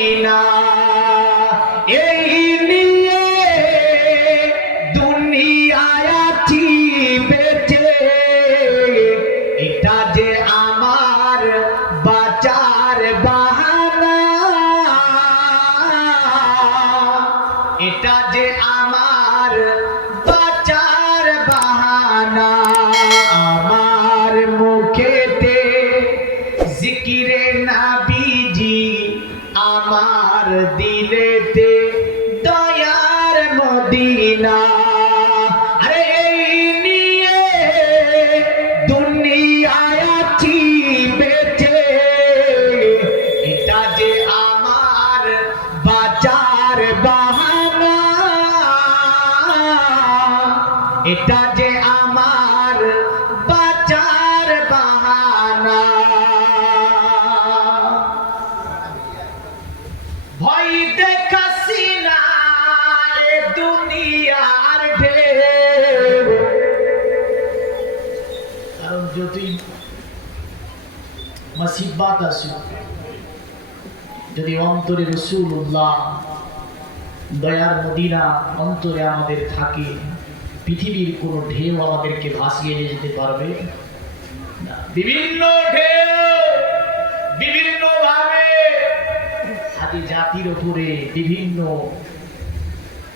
Medina এই নিয়ে দুনিয়ায় আছি বেঁচে এটা যে আমার বাঁচার বাহানা এটা যে আমার বাঁচার বাহানা আমার মুখেতে জিকিরে নবীজি আমার দিলেতে দয়ার মদিনা আরে এই নিয়ে দুনিয়ায় আছি বেঁচে এটা যে আমার বাঁচার বাহানা এটা যে আমার বাঁচার বাহানা ভয় দেখাছি না এ দুনিয়ার ঢেউ কারণ যতই মুসিবত আসুক যদি অন্তরে রাসূলুল্লাহ দয়ার মদিনা অন্তরে আমাদের থাকে পৃথিবীর কোন ঢেউ আমাদেরকে ভাসিয়ে নিয়ে যেতে পারবে না বিভিন্ন ঢেউ বিভিন্ন ভাবে আদি জাতির উপরে বিভিন্ন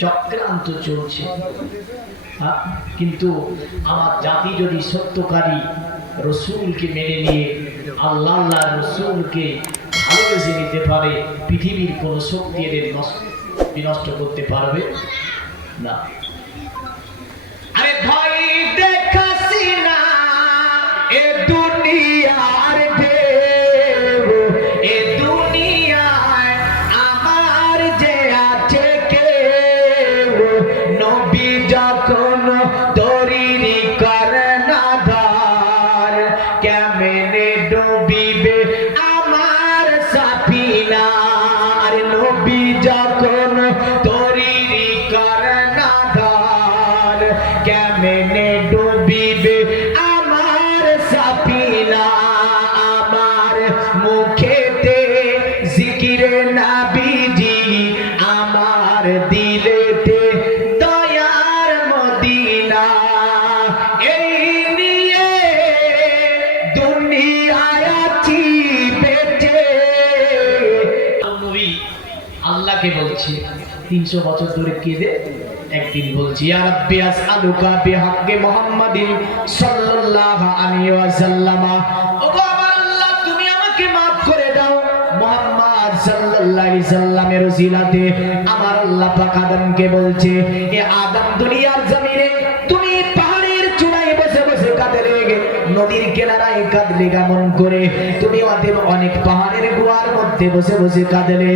চক্রান্ত চলছে কিন্তু আমার জাতি যদি সত্যকারী রসুলকে মেনে নিয়ে আল্লাহ রসুলকে ভালোবেসে নিতে পারে পৃথিবীর কোন শক্তি এদের বিনষ্ট করতে পারবে না আরে ভয় দেখাছি না এ দুনিয়ার ঢেউ এ দুনিয়ায় আমার যে আছে কেউ নবী যখন তরিরি করে না ধর কেমনে ডুবিবে আমার সাফিনা আরে নবী যখন তরিরি করে না ধর কেমনে ডুবিবে আমার সাফিনা আমার মুখেতে জিকিরে নবীজি আমার দিলেতে দয়ার মদিনা এই নিয়ে দুনিয়ায় আছি বেঁচে নবী আল্লাহকে বলছে 300 বছর ধরে কেঁদে একদিন বলছি ইয়া রাব্বি আসআলুকা বিহাক্কি মুহাম্মাদিন সাল্লাল্লাহু আলাইহি ওয়াসাল্লাম ওগো আমার আল্লাহ তুমি আমাকে maaf করে দাও মুহাম্মদ সাল্লাল্লাহু আলাইহি সাল্লামের ওসিলাতে আমার আল্লাহ পাক আদমকে বলছে এ আদম দুনিয়ার জমিনে তুমি পাহাড়ের চূড়ায় বসে বসে কাঁদলে নদীর কিনারায় কাঁদলে কেমন করে তুমি অনেক পাহাড়ের গুহার মধ্যে বসে বসে কাঁদলে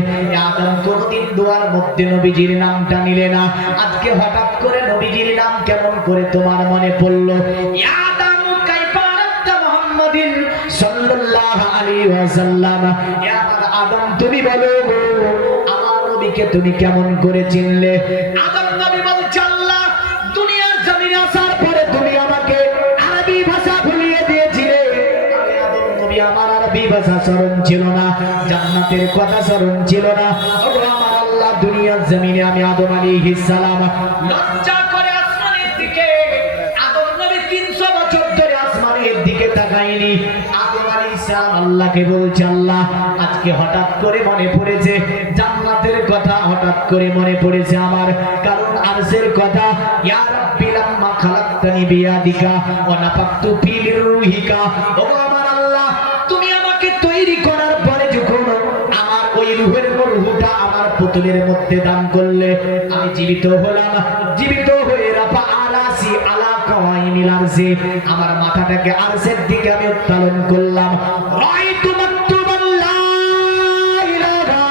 আদম কোনদিন দোয়ার মধ্যে নবীজির নামটা নিলে না আজকে হঠাৎ করে নবীজির নাম কেমন করে তোমার মনে পড়লো আদম কাইফা রাব্তা মুহাম্মাদিন সাল্লাল্লাহু আলাইহি ওয়াসাল্লাম ইয়া আদম তুমি বলো আমার নবীকে তুমি কেমন করে চিনলে আদম নবী বলছে আল্লাহ দুনিয়ার জমিনে আসার পরে তুমি আমাকে আরবি ভাষা ভুলিয়ে দিয়েছিলে আদম নবী আমার আরবি ভাষা স্মরণ ছিল না জান্নাতের কথা স্মরণ ছিল না ওগো আমার আল্লাহ দুনিয়ার জমিনে আমি আদম আলাইহিস সালাম লজ্জা করে আসমানের দিকে আদম নবী 300 বছর ধরে আসমানের দিকে তাকায়নি আদম আলাইহিস সালাম আল্লাহকে বলছে আল্লাহ আজকে হঠাৎ করে মনে পড়েছে জান্নাতের কথা হঠাৎ করে মনে পড়েছে আমার কারণ আরশের কথা ইয়া রাব্বি লাম্মা খালাকতানি বিয়াদিকা ওয়া নাফাকতু ফি রূহিকা ওগো আমার আল্লাহ তুমি আমাকে তৈরি করার পরে যখন আমার ওই রূহের রূহটা আমার পুতুলের মধ্যে দান করলে আমি জীবিত হলাম জীবিত হয়ে রাফা আলাসি আলা কাওয়াইনিল আরশি আমার মাথাটাকে আরশের দিকে আমি উত্তোলন করলাম রাইতু মাকতুবান লা ইলাহা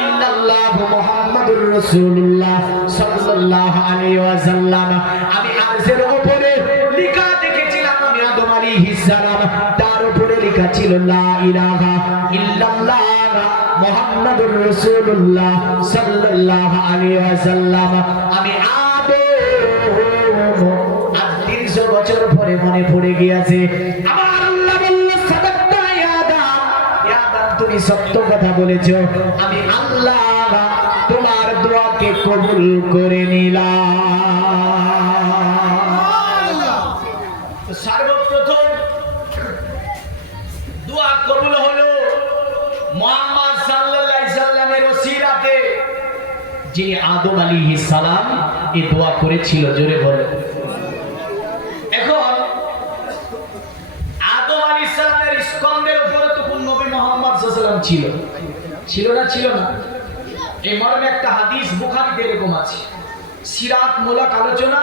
ইল্লাল্লাহু মুহাম্মাদুর রাসূলুল্লাহ সাল্লাল্লাহু আলাইহি ওয়াসাল্লাম আমি আরশের উপরে লেখা দেখেছিলাম আমি আদম আলাইহিস সালাম তার উপরে লেখা ছিল লা ইলাহা ইল্লাল্লাহ মুহাম্মাদুর রাসূলুল্লাহ সাল্লাল্লাহু আলাইহি ওয়াসাল্লাম আমি আদম আজ 300 বছর পরে মনে পড়ে গিয়েছে আমার আল্লাহ বলল সাদাক্তা ইয়া আদম তুমি সত্য কথা বলেছো, আমি আল্লাহ তোমার দোয়াকে কবুল করে নিলাম। সর্বপ্রথম দোয়া কবুল হলো মুহাম্মদ সাল্লাল্লাহু আলাইহি সাল্লামের ওসিলাতে, যিনি আদম আলাইহিস সালাম এই দোয়া করেছিল। জোরে বলো। এখন আদম আলাইহিস সালামের স্কন্ধের উপরে তখন নবী মুহাম্মদ সাল্লাল্লাহু আলাইহি সাল্লাম ছিল, ছিল না? ছিল না? এই মর্মে একটা হাদিস বুখারীতে এরকম আছে, সিরাত মূলক আলোচনা,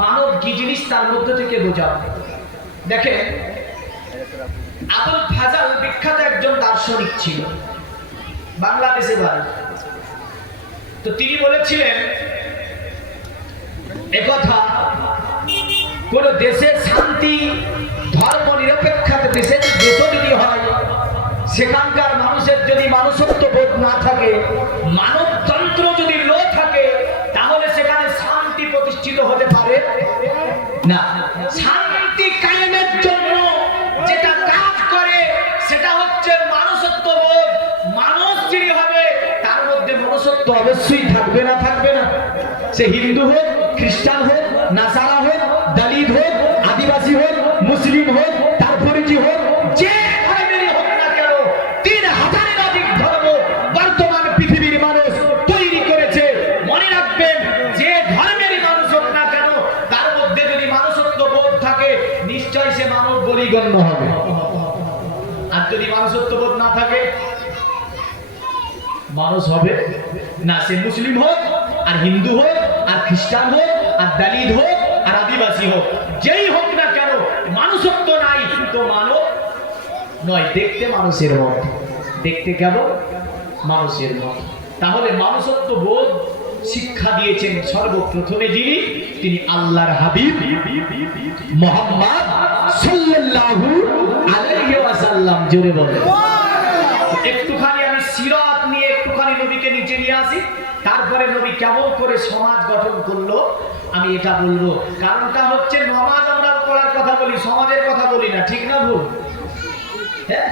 মানব কি জিনিস তার মধ্যে থেকে বোঝাও। দেখেন, আবুল ফাজাল বিখ্যাত একজন দার্শনিক ছিল, বাংলাদেশে বাড়ি। তো তিনি বলেছিলেন একথা, কোন দেশের শান্তি ধর্ম নিরপেক্ষতা দেশে যদি হয়, সেখানকার মানুষের যদি মানুষত্ব বোধ না থাকে, মানবতন্ত্র যদি লো থাকে, তাহলে সেখানে শান্তি প্রতিষ্ঠিত হতে পারে না। শান্তি কায়েমের জন্য যেটা কাজ করে সেটা হচ্ছে মানুষত্ব বোধ। মানুষ যিনি হবে তার মধ্যে মনুষ্যত্ব অবশ্যই থাকবে না? থাকবে না? সে হিন্দু হোক, খ্রিস্টান হোক, নাসারা হোক, দলিত হোক, আদিবাসী হোক, মুসলিম হোক, তার পরিচয় হোক, যে ধর্মেরই হোক না কেন, ৩,০০০-এর অধিক ধর্ম বর্তমান পৃথিবীর মানুষ তৈরি করেছে। মনে রাখবেন, যে ধর্মেরই মানুষ হোক না কেন, তার মধ্যে যদি মানুষত্ব বোধ থাকে, নিশ্চয় সে মানব বলেই গণ্য হবে। আর যদি মানুষত্ব বোধ না থাকে, মানুষ হবে না। সে মুসলিম হোক, আর হিন্দু হোক, আর খ্রিস্টান হোক, আর দলিত হোক, আর আদিবাসী হোক, যেই হোক না কেন, মানুষত্ব নাই তো মানব নয়। দেখতে মানুষের মত, দেখতে কেমন? মানুষের মত। তাহলে মানুষত্ব বোধ শিক্ষা দিয়েছেন সর্বপ্রথমে যিনি, তিনি আল্লাহর হাবিব মুহাম্মদ সাল্লাল্লাহু আলাইহি ওয়াসাল্লাম। জোরে বলেন। একটুখানি আমি সিরাত নিয়ে একটুখানি নবীকে নিচে নিয়ে আসি, তারপরে নবী কেমন করে সমাজ গঠন করলো আমি এটা বলবো। কারণটা হচ্ছে, নামাজ আমরা পড়ার কথা বলি, সমাজের কথা বলি না, ঠিক না ভুল? হ্যাঁ,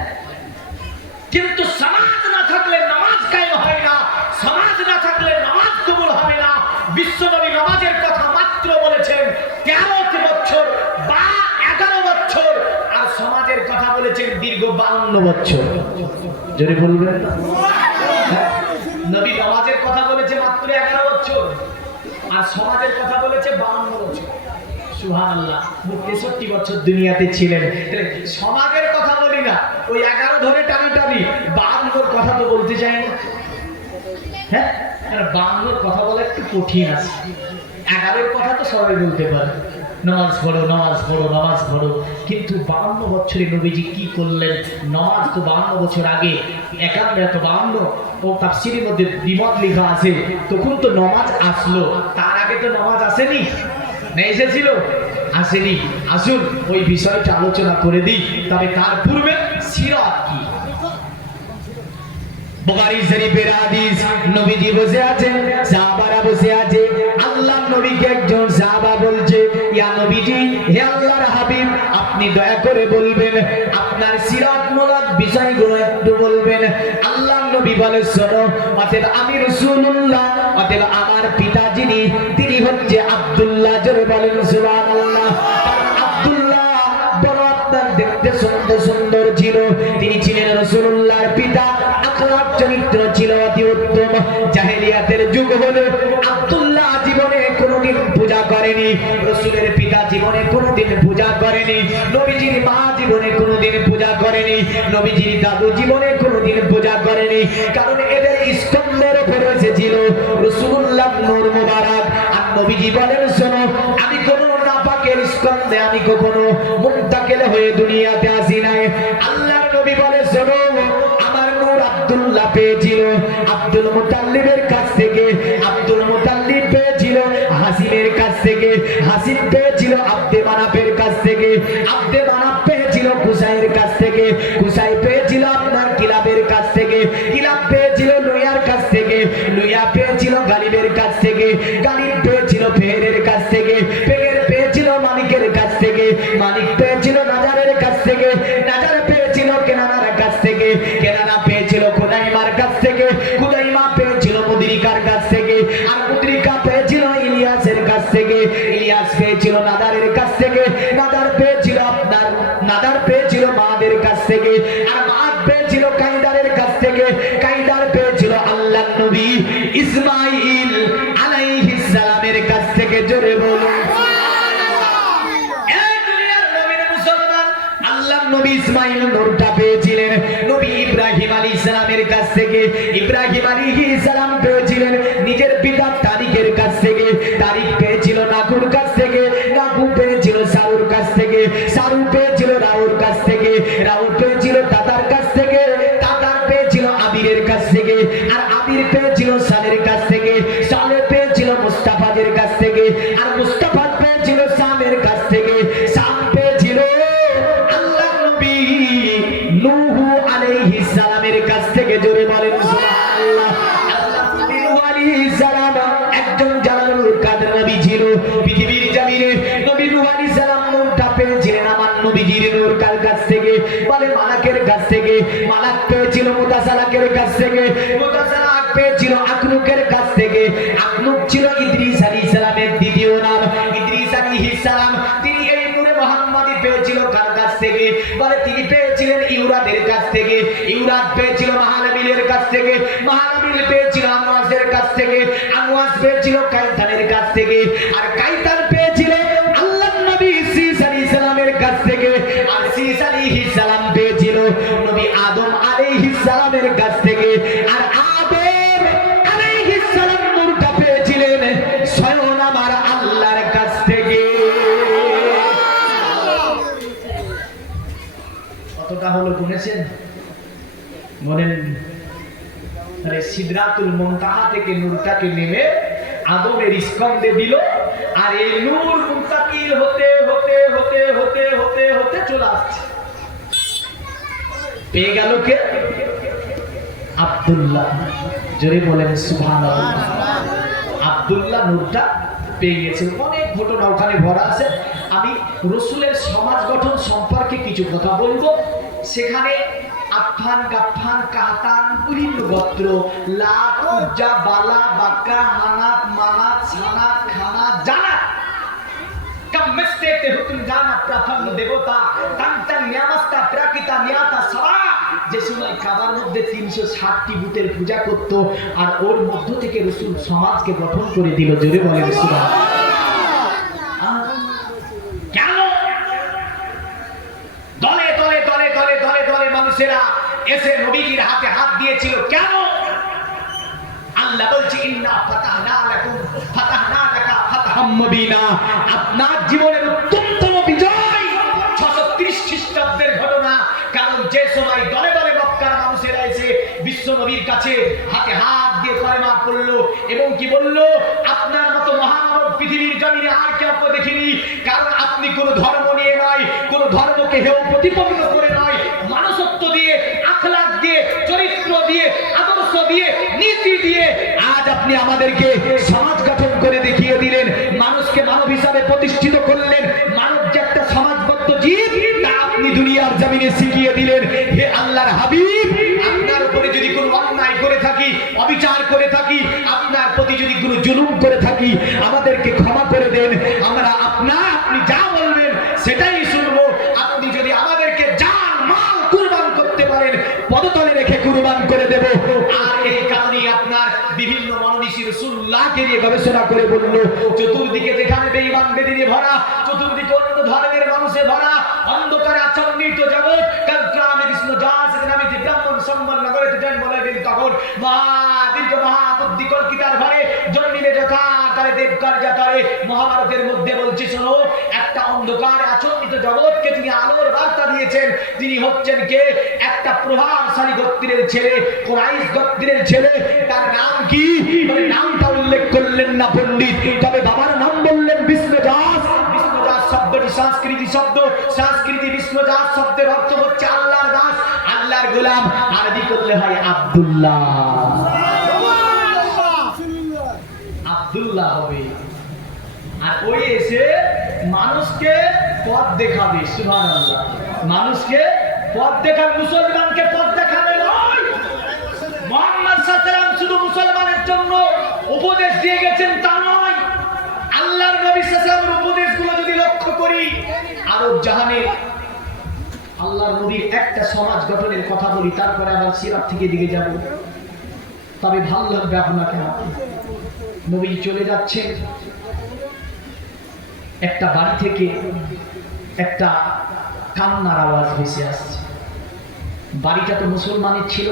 কিন্তু সমাজ না থাকলে নামাজ কায়েম হয় না, সমাজ না থাকলে নামাজ কবুল হবে না। বিশ্বনবী নামাজের কথা মাত্র বলেছেন 13 বছর বা 11 বছর, আর সমাজের কথা বলেছেন দীর্ঘ 52 বছর। জোরে বলবেন না? নবী নামাজের কথা বলেছে মাত্র 11 বছর, আর সমাজের কথা বলেছে 52 বছর। সুবহানাল্লাহ। 63 বছর দুনিয়াতে ছিলেন। সমাজের কথা বলি না, ওই 11 ধরে টানি টানি 52 কথা তো বলতে চাই না। হ্যাঁ, 52 কথা বলা একটু কঠিন আছে। 11 কথা তো সবাই বলতে পারে, নামাজ পড়ো, নামাজ পড়ো, নামাজ পড়ো। কিন্তু 52 বছরে নবীজি কি করলেন? নামাজ তো 52 বছর আগে, 51 তো 52, ও তাফসীরের মধ্যে দ্বিমত লেখা আছে। তখন তো নামাজ আসলো, তার আগে তো নামাজ আসেনি না? এসেছিল? আসেনি। আসুন ওই বিষয়টা আলোচনা করে দিই। তবে তার পূর্বে সিরাত কি? বুখারী শরীফের হাদিস, নবীজি বসে আছেন, সাহাবারা বসে আছে। আল্লাহর নবীকে একজন সাহাবা বলছে, ইয়া নবীজি, হে আল্লাহর হাবিব, আপনি দয়া করে বলবেন, আপনার সিরাত মূলক বিষয়গুলো একটু বলবেন। আল্লাহর নবী বলে, শোনো, অতএব আমি রাসূলুল্লাহ, অতএব আমার পিতা যিনি, তিনি হচ্ছে আব্দুল্লাহ। জোরে বলেন সুবহানাল্লাহ। আব্দুল্লাহ বড় আপনার দেখতে সুন্দর সুন্দর ছিল, তিনি ছিলেন রাসূলুল্লাহর পিতা। আখলাক চরিত্র ছিল অতি উত্তম। জাহেলিয়াতের যুগ হলে আব্দুল্লাহ জীবনে কোনোদিন পূজা করেনি, রাসূলের পিতা জীবনে কোনোদিন পূজা করেনি, নবীজির মা জীবনে কোনোদিন পূজা করেনি, নবীজির দাদু জীবনে কোনোদিন পূজা করেনি। কারণ এদের স্কন্ধের উপরে এসেছিল রাসূলুল্লাহ নূর মুবারক। আর নবীজি বলেন, শোনো, আমি কোনো নাপাকের স্কন্ধে আমি কখনো মুনতাকিল হয়ে দুনিয়াতে আসি নাই। আল্লাহর নবী বলে, শোনো, আমার নূর আব্দুল্লাহ পেয়েছিল আব্দুল মুতাল্লিবের কাছ থেকে, আব্দুল মুতাল্লিব পেয়েছিল হাসিমের কাছ থেকে, হাসিম পেয়েছিল আব্দে মানাফের কাছ থেকে, আব্দে মানাফ পেয়েছিল কুসাইয়ের কাছ থেকে, কুসাই পেয়েছিল আপনার কিলাবের কাছ থেকে, কিলাব পেয়েছিল লুইয়ার কাছ থেকে, লুইয়া পেয়েছিল গালিবের কাছ থেকে, গালিব পেয়েছিল ফেহেরের কাছ থেকে, ফেহের পেয়েছিল মালিকের কাছ থেকে, মালিক পেয়েছিল নাজারের কাছ থেকে, নাজার পেয়েছিল কেনানার কাছ থেকে, কেনানা পেয়েছিল খুদাইমা পেয়েছিল মুদ্রিকার কাছ থেকে, আর মুদ্রিকা পেয়েছিল ইলিয়াসের কাছ থেকে, ইলিয়াস পেয়েছিল নাদারের কাছ থেকে, নাদার পেয়েছিল মাদের কাছ থেকে, আর মাদ পেয়েছিল কাইদারের কাছ থেকে, কাইদার পেয়েছিল আল্লাহর নবী ইসমাঈল আলাইহিস সালামের কাছ থেকে। জোরে বলুন নবী ইসমাঈল নূরটা পেয়েছিলেন নবী ইব্রাহিম আলাইহিস সালামের কাছ থেকে, ইব্রাহিম আলাইহিস সালাম পেয়েছিলেন নিজের পিতা তারিকের কাছ থেকে, তারিক পেয়েছিল নাকুর কাছ থেকে, নাকু পেয়েছিল সারুর কাছ থেকে, সারু পেয়েছিল রাউর কাছ থেকে, রাউ পেয়েছিল তাতার কাছ থেকে, তাতার পেয়েছিল আবিরের কাছ থেকে, আর আবির পেয়েছিল সালের কাছ থেকে, সালে পেয়েছিল মুস্তাফাদের কাছ থেকে, আর মুস্তাফা পেয়েছিল সামের কাছ থেকে, সাম পেয়েছিল নূহ আলাইহিস সালামের কাছ থেকে। জোরে বলেন সুবহানাল্লাহ। আল্লাহ নবী নূহ আলাইহিস সালাম একজন জালালুল কাদের নবী ছিল পৃথিবীর জমিনে। নবী নূহ আলাইহিস সালাম নূরটা পেয়েছিলেন আমার নবীজির নূর কার কাছ থেকে? বলে মালাকের কাছ থেকে। মালাক পেয়েছিল মুতাসালাকের কাছ থেকে, মুতাসালাক পেয়েছিল আকনুকের কাছ থেকে, আকনুক ছিল ইদ্রিস আলাইহিস সালামের দ্বিতীয় নাম। ইদ্রিস আলাইহিস সালাম তিনি এই নূরে মুহাম্মাদি পেয়েছিল কার কাছ থেকে? বলে তিনি পেয়েছিলেন ইউরাদের কাছ থেকে, ইউরাদ পেয়েছিল মাহানাবিলের কাছ থেকে, মাহানাবিল পেয়েছিল আনোয়াজের কাছ থেকে, আনোয়াজ পেয়েছিল কাইতানের কাছ থেকে, আর কাইতান পেয়েছিল আল্লাহর নবী ঈসা আলাইহিস সালামের কাছ থেকে, আর ঈসা আলাইহিস সালাম পেয়েছিল নবী আদম আলাইহিস সালামের কাছ থেকে, আর আদম আলাইহিস সালাম নূরটা পেয়েছিলেন স্বয়ং আমার আল্লাহর কাছ থেকে। কতটা হলো গুনেছেন? বলেন আরে সিদরাতুল মুনতাহা থেকে নূরটাকে নেমে আদমের স্কন্ধে দিল, আর এই নূর মুনতাকিল হতে হতে হতে হতে হতে হতে চলে আসছে। পেয়ে গেল কে? আব্দুল্লাহ। জোরে বলেন সুবহানাল্লাহ। আব্দুল্লাহ নূরটা পেয়ে গেছে। অনেক ঘটনা ওখানে ভরা আছে। আমি রসুলের সমাজ গঠন সম্পর্কে কিছু কথা বলবো। সেখানে আফফান, গাফফান, কাহতান, বিভিন্ন গোত্র, লাত, উজ্জা, বালা, বাক্কা, মানাত, মানাত, সানাত, খানাত, জানাত, কাম্মেস্তেতে হুতুম জানা প্রাধান্য দেবতা, তান্তান নিয়ামাস্তা প্রাকৃতা নিয়াতা সবা। যে সময় কাবার মধ্যে 360টি বুতের পূজা করত, আর ওর মধ্য থেকে রসুল সমাজকে গঠন করে দিল। জোরে বলেন সুবহানাল্লাহ। কেন দলে দলে দলে দলে দলে দলে মানুষেরা এসে নবীজির হাতে হাত দিয়েছিল? কেন? আল্লাহ বলছে ইন্না ফাতাহনা লাকুম ফাতাহনা লাকা ফাতাহাম মুবিনা। আপনার জীবনের উত্তমতম বিজয় 630 খ্রিস্টাব্দের ঘটনা। কারণ যে সময় দলে দলে মক্কার মানুষেরা এসে বিশ্ব নবীর কাছে হাতে হাত দিয়ে কলেমা পড়লো এবং কি বলল, আপনার মতো মহামানব পৃথিবীর জমিনে আর কেউ দেখিনি। কারণ আপনি কোন ধর্ম নিয়ে নয়, কোন ধর্মকে হেয় প্রতিপন্ন করে নয়, মানুষত্ব দিয়ে, আখলাক দিয়ে, চরিত্র দিয়ে, আদর্শ দিয়ে, নীতি দিয়ে আজ আপনি আমাদেরকে সমাজ গঠন করে দেখিয়ে দিলেন। মানুষকে মানব হিসাবে প্রতিষ্ঠিত করলেন। মানব যে একটা সমাজবদ্ধ জীব, তা আপনি দুনিয়ার জমিনে শিখিয়ে দিলেন। হে আল্লাহর হাবিব, আপনার উপরে যদি কোনো অন্যায় করে থাকি, অবিচার করে থাকি, আপনার প্রতি যদি কোনো জুলুম করে থাকি, আমাদেরকে ক্ষমা করে দেন। আমরা আপনি যা বলবেন সেটাই শুনবো। আপনি যদি আমাদেরকে জান মাল কুরবান করতে পারেন, পদতলে রেখে কুরবান করে দেব। আর এই কারণেই আপনার বিভিন্ন মনীষী রাসূলুল্লাহকে নিয়ে গবেষণা করে বলল, চতুর্দিকে যেখানে বেঈমান বেদিনী ভরা, চতুর্দিকে অন্য ধর্মের মানুষে ভরা, অন্ধকারে আচ্ছন্নিত জগৎ, কালক্রামে বিষ্ণু জাস নামে যে ব্রাহ্মণ সম্মান নগরে জন্ম বলে দিন তখন মহাদীর্ঘ মহাবুদ্ধি কল্পিতার ঘরে জন্মিলে যথা তারে দেবকার যাতারে। মহাভারতের মধ্যে বলছে, শোনো, একটা অন্ধকারে আচ্ছন্নিত জগৎকে তিনি আলোর বার্তা দিয়েছেন। তিনি হচ্ছেন কে? একটা প্রভাবশালী গোত্রের ছেলে, কুরাইশ গোত্রের ছেলে। তার নাম কি? মানে নামটা উল্লেখ করলেন না পণ্ডিত, তবে বাবার নাম বললেন বিষ্ণুদাস। বিষ্ণুদাস শব্দটি সংস্কৃতি শব্দ। সংস্কৃতি বিষ্ণুদাস শব্দের অর্থ হচ্ছে আল্লাহর দাস, আল্লাহর গোলাম। আরবি করলে হয় আব্দুল্লাহ। আব্দুল্লাহ হবে। আর ওই এসে মানুষকে পথ দেখাবে। সুবহানাল্লাহ। মানুষকে পথ দেখাবে, মুসলমানকে পথ দেখাবে নয়। মুহাম্মদ সাল্লাল্লাহু আলাইহি ওয়াসাল্লাম উপদেশ দিয়ে গেছেন তা নয়। আল্লাহর নবী সাল্লাল্লাহু আলাইহি ওয়াসাল্লামের উপদেশগুলো যদি লক্ষ্য করি, আরব জাহানে আল্লাহর নবীর একটা সমাজ গঠনের কথা বলি, তারপরে আবার সিরাত থেকে দিকে যাব, তবে ভালো লাগবে আপনাকে। নবী চলে যাচ্ছেন, একটা বাড়ি থেকে একটা কান্নার আওয়াজ ভেসে আসছে। বাড়িটা তো মুসলমানের ছিল,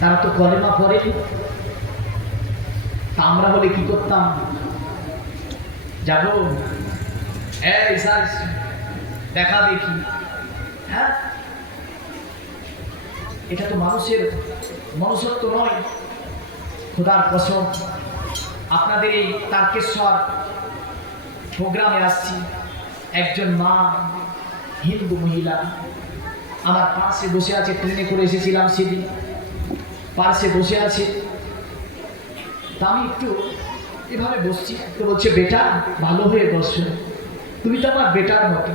তারা তো কলেমা পড়েনি। তা আমরা হলে কি করতাম? যাবো, দেখা দেখি। হ্যাঁ, এটা তো মানুষের মনুষ্যত্ব নয়। খোদার কসম, আপনাদের এই তারকেশ্বর প্রোগ্রামে আসছি, একজন মা হিন্দু মহিলা আমার পাশে বসে আছে। ট্রেনে করে এসেছিলাম সেদিন, পাশে বসে আছে। তা আমি একটু এভাবে বসছি, তো বলছে, বেটা ভালো হয়ে বসো, তুমি তো আমার বেটার মতো।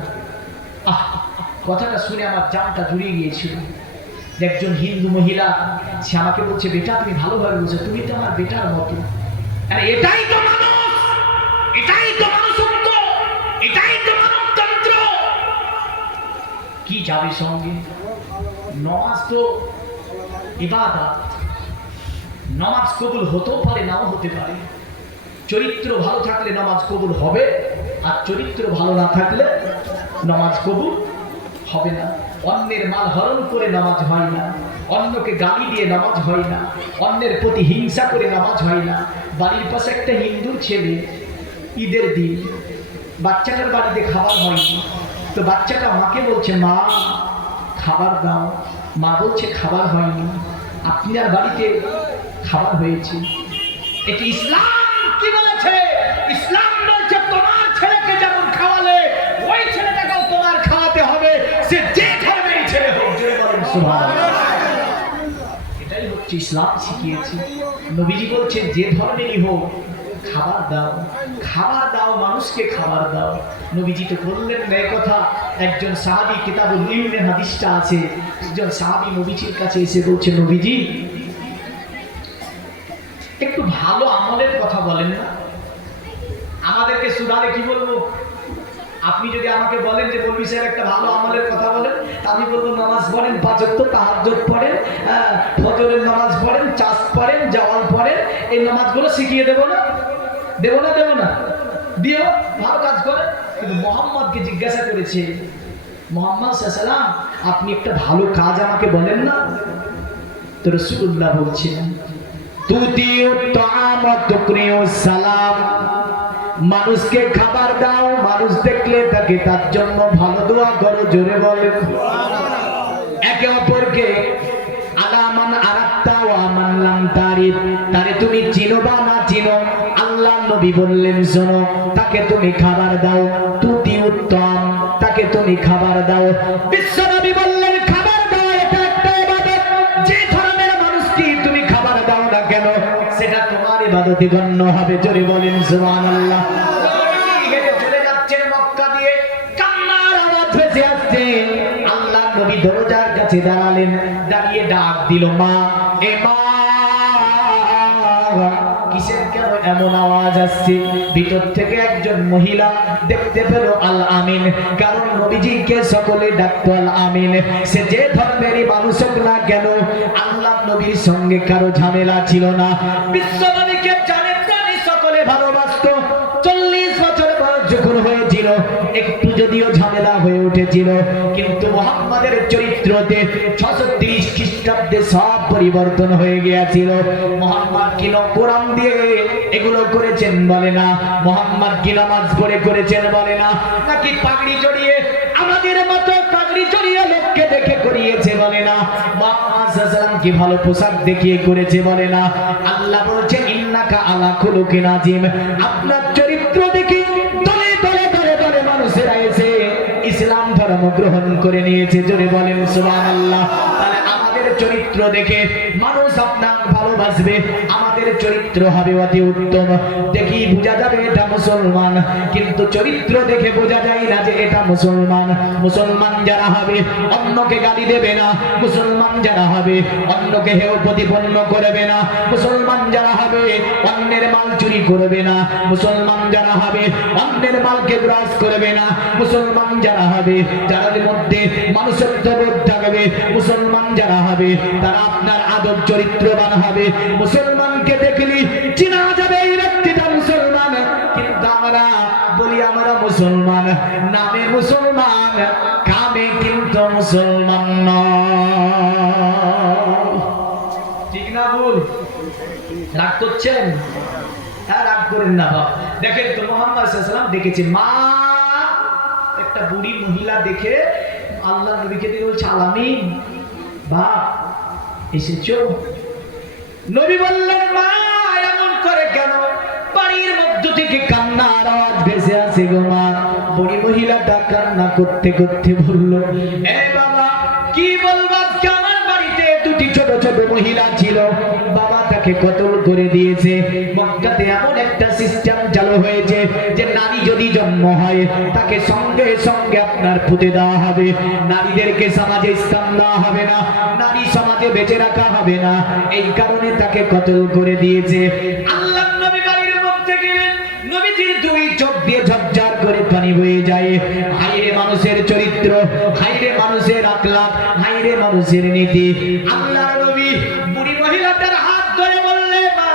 কথাটা শুনে আমার জানটা জুড়িয়ে গিয়েছিল। একজন হিন্দু মহিলা, সে আমাকে বলছে, বেটা তুমি ভালোভাবে বসো, তুমি তো আমার বেটার মতো। এটাই তো মানুষ, এটাই তো মানুষত্ব, এটাই তো মানবতন্ত্র। কি যাবে সঙ্গে? নামাজ তো ইবাদত, নামাজ কবুল হতেও পারে, নাও হতে পারে। চরিত্র ভালো থাকলে নামাজ কবুল হবে, আর চরিত্র ভালো না থাকলে নামাজ কবুল হবে না। অন্যের মাল হরণ করে নামাজ হয় না, অন্যকে গালি দিয়ে নামাজ হয় না, অন্যের প্রতি হিংসা করে নামাজ হয় না। বাড়ির পাশে একটা হিন্দু ছেলে, ঈদের দিন বাচ্চাটার বাড়িতে খাবার হয়নি, তো বাচ্চাটা মাকে বলছে, মা খাবার দাও। মা বলছে, খাবার হয়নি, আপনার বাড়িতে খাবার হয়েছে। এটি ইসলাম কি বলেছে? ইসলাম বলছে তোমার ছেলেকে যেমন খাওয়ালে, ওই ছেলেটাকেও তোমার খাওয়াতে হবে, সে যে ধর্মেরই ছেলে হোক। জোরে বলেন সুবহানাল্লাহ। এটাই হচ্ছে ইসলাম শিখিয়েছে। নবীজি বলছেন, যে ধর্মেরই হোক খাবার দাও, খাবার দাও, মানুষকে খাবার দাও। নবীজি তো বললেন না কথা। একজন সাহাবী, কিতাবুল ইলমে হাদিসটা আছে, একজন সাহাবী নবীজির কাছে এসে বলছে, নবীজি একটু ভালো আমলের কথা বলেন না, আমাদেরকে শুধালে কি বলবো? আপনি যদি আমাকে বলেন যে বলবি স্যার একটা ভালো আমলের কথা বলেন, আমি বলবো নামাজ পড়েন, 5 ওয়াক্ত তাহাজ্জুদ পড়েন, ফজরের নামাজ পড়েন, চাষ পড়েন, জাওয়াল পড়েন, এই নামাজগুলো শিখিয়ে দেবো না? দেবো না? দেবো না? দিও, ভালো কাজ করে। কিন্তু মুহাম্মদকে জিজ্ঞাসা করেছে, মুহাম্মদ সাল্লাল্লাহু আলাইহি ওয়াসাল্লাম আপনি একটা ভালো কাজ আমাকে বলেন না? তো রাসূলুল্লাহ বলছেন, তুতিউ তাআম ওয়া তুকরিউস সালাম, মানুষকে খাবার দাও, মানুষ দেখলে তাকে তার জন্য ভালো দোয়া করো। জোরে বলেন একে অপরকে আলামান আরাত্তা ওয়া মান লাম তারিফ, তারে তুমি চিনো বা না চিনো, আল্লাহ নবী বললেন শোনো, তাকে তুমি খাবার দাও। তুতি উত্তম, তাকে তুমি খাবার দাও। বিশ্ব নবী বললেন খাবার দাও এটা একটা ইবাদত। যে ধর্মের মানুষকে তুমি খাবার দাও না কেন, সেটা তোমার ইবাদতে গণ্য হবে। জোরে বলেন সুবহানাল্লাহ। চলে যাচ্ছেন মক্কা দিয়ে, কান্নার আওয়াজ ভেসে আসছে। আল্লাহ নবী দরজার কাছে দাঁড়ালেন, দাঁড়িয়ে ডাক দিল, মা, এ মা। কিসের কেন এমন আওয়াজ আসছে? ভিতর থেকে একজন মহিলা দেখতে পেল আল আমিন, কারণ নবীজিকে সকলে ডাকতো আল আমিন। সে যে ধর্মেরই মানুষ হোক না কেন, আল্লাহ নবীর সঙ্গে কারো ঝামেলা ছিল না। বিশ্ব নবীকে জানে প্রাণী সকলে ভালোবাসতো। 40 বছর বয়স যখন হয়েছিল, একটু যদিও ঝামেলা হয়ে উঠেছিল, কিন্তু মুহাম্মাদের চরিত্রতে 630 খ্রিস্টাব্দে সব পরিবর্তন হয়ে গিয়েছিল। মুহাম্মদ কি কোরআন দিয়ে এগুলো করেছেন বলে না, মুহাম্মদ কি নামাজ পড়ে করেছেন বলে না, নাকি পাগড়ি জড়িয়ে আমাদের মতো পাগড়ি জড়িয়ে লোককে দেখে করিয়েছে বলে না, মুহাম্মদ সাল্লাল্লাহু আলাইহি ওয়াসাল্লাম কি ভালো পোশাক দেখিয়ে করেছে বলে না। আল্লাহ বলছে ইন্নাকা আলা খুলুকিন আযীম, আপনার চরিত্র দেখে দলে দলে দলে দলে মানুষেরা এসে ইসলাম ধর্ম গ্রহণ করে নিয়েছে। জোরে বলেন সুবহানাল্লাহ। তাহলে আমাদের চরিত্র দেখে মানুষ আপনাকে ভালোবাসবে, আমাদের চরিত্র হবে অতি উত্তম, দেখি বোঝা যাবে এটা মুসলমান, কিন্তু চরিত্র দেখে বোঝা যায় না যে এটা মুসলমান। মুসলমান যারা হবে অন্যকে গালি দেবে না, মুসলমান যারা হবে অন্যকে হেয় প্রতিপন্ন করবে না, মুসলমান যারা হবে অন্যের মাল চুরি করবে না, মুসলমান যারা হবে অন্যের মালকে গ্রাস করবে না, মুসলমান যারা হবে যাদের মধ্যে মানুষত্ববোধ থাকবে, মুসলমান যারা হবে তারা আপনার আদব চরিত্রবান হবে। মুসলমানকে দেখলি চিনা যাবে এই ব্যক্তিটা মুসলমান, কিন্তু আমরা বলি আমরা মুসলমান, নামে মুসলমান, কামে কিন্তু মুসলমান নয়। ঠিক না ভুল? রাগ করছেন? হ্যাঁ, রাগ করেন না বাবা। দেখেন তো মুহাম্মদ সাল্লাল্লাহু আলাইহি ওয়াসাল্লাম দেখেছে, মা একটা বুড়ি মহিলা দেখে আল্লাহ নবীকে দিয়ে বলছে, আলামিন বাপ এসেছো? নবী বললেন, মা এমন করে কেন? বাড়ির মধ্য থেকে কান্নার আওয়াজ ভেসে আসে গো মা। বুড়ি মহিলাটা কান্না করতে করতে বলল, এ বাবা কি বলবা, আমার বাড়িতে দুটি ছোট ছোট মহিলা ছিল, বাবা তাকে কতল করে দিয়েছে। মক্কাতে এমন একটা সিস্টেম চালু হয়েছে যে নারী যদি জন্ম হয় তাকে সঙ্গে সঙ্গে আপনার পুঁতে দেওয়া হবে, নারীদেরকে সমাজে স্থান দেওয়া হবে না, নারী সমাজে বেঁচে রাখা হবে না, এই কারণে তাকে কতল করে দিয়েছে। আল্লাহ নবী বাড়ির মধ্যে গেলেন, নবীজির দুই চোখ দিয়ে ঝরঝর করে পানি বয়ে যায়। হায়রে মানুষের চরিত্র, হায়রে মানুষের আখলাক, হায়রে মানুষের নীতি। আল্লাহ নবী বুড়ি মহিলাটার হাত ধরে বললেন, মা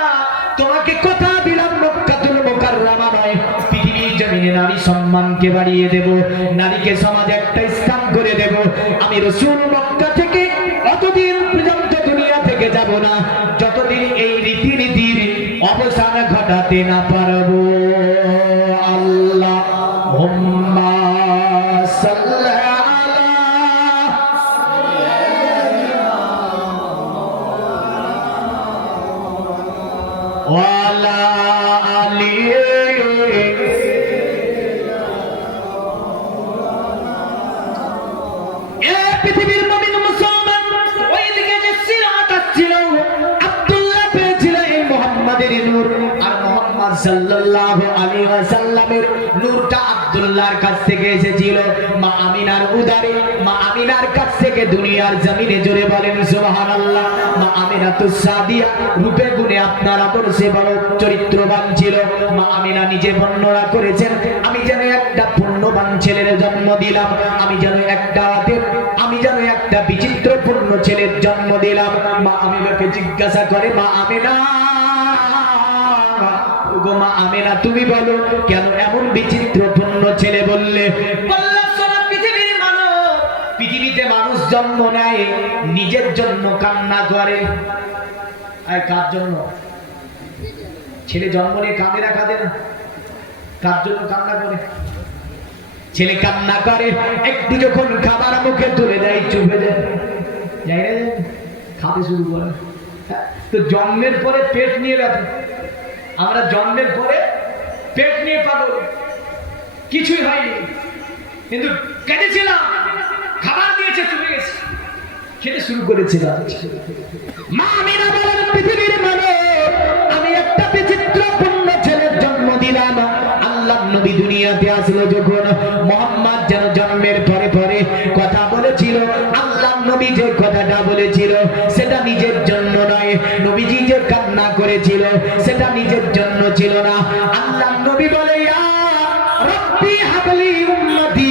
তোমাকে কথা দিলাম মক্কাতুল মুকাররমা নয়, পৃথিবীর জমিনে নারী সম্মানকে বাড়িয়ে দেব, নারীকে সমাজে একটা স্থান করে দেব। আমি রাসূল মক্কা থেকে অতদিন পর্যন্ত দুনিয়া থেকে যাব না যতদিন এই রীতিনীতির অবসান ঘটাতে না পারবো। আল্লাহুম্মা সাল্লি আলা ওয়া আলা আলি পৃথিবীর মুমিন মুসলমান। ওইদিকে যে সিরাত ছিল, আব্দুল্লাহ পেয়েছিল এই মুহাম্মাদের নূর, আর মুহাম্মদ সাল্লাল্লাহু আলাইহি ওয়াসাল্লামের নূরটা আব্দুল্লাহর কাছ থেকে এসেছিল মা আমিনার উদারে। মা আমিনার কাছ থেকে দুনিয়ার জমিনে জোরে বলেন সুবহানাল্লাহ। মা আমিনাতুস সাদিয়া রূপে গুণে আপনার আদর্শে বড় চরিত্রবান ছিল। মা আমিনা নিজে বর্ণনা করেছেন, আমি যেন একটা পুণ্যবান ছেলের জন্ম দিলাম, আমি যেন একটা বিচিত্রপূর্ণ ছেলের জন্ম দিলাম। মা আমিনাকে জিজ্ঞাসা করে, মা আমিনা, ওগো মা আমিনা তুমি বলো কেন এমন বিচিত্রপূর্ণ ছেলে বললে? পৃথিবীর মানুষ, পৃথিবীতে মানুষ জন্ম নেয় নিজের জন্য কান্না করে। আর কার জন্য? ছেলে জন্ম নিয়ে কাঁদে না, কাঁদে না? কার জন্য কান্না করে? ছেলে কান্না করে একটু যখন খাবার মুখে তুলে দেয় চুপ হয়ে যায়, যাই না খাতে শুরু করে। তো জন্মের পরে পেট নিয়ে ব্যথা, আমরা জন্মের পরে পেট নিয়ে পাগল, কিছুই হয়নি কিন্তু কেঁদেছিলাম, খাবার দিয়েছে চুপে গেছে, খেতে শুরু করেছিলাম। মা আমিনা বলেন, পৃথিবীর মানুষ আমি একটা বিচিত্রপূর্ণ ছেলের জন্ম দিলাম। আল্লাহ নবী দুনিয়াতে আসলো যখন, মুহাম্মদ যেন জন্মের পরে পরে কথা বলেছিল। আল্লাহ নবী যে কথাটা বলেছিল সেটা নিজের জন্য নয়, নবীজি যে কান্না করেছিল সেটা নিজের জন্য ছিল না। আল্লাহ নবী বলে, ইয়া রাব্বি হাবলি উম্মতি,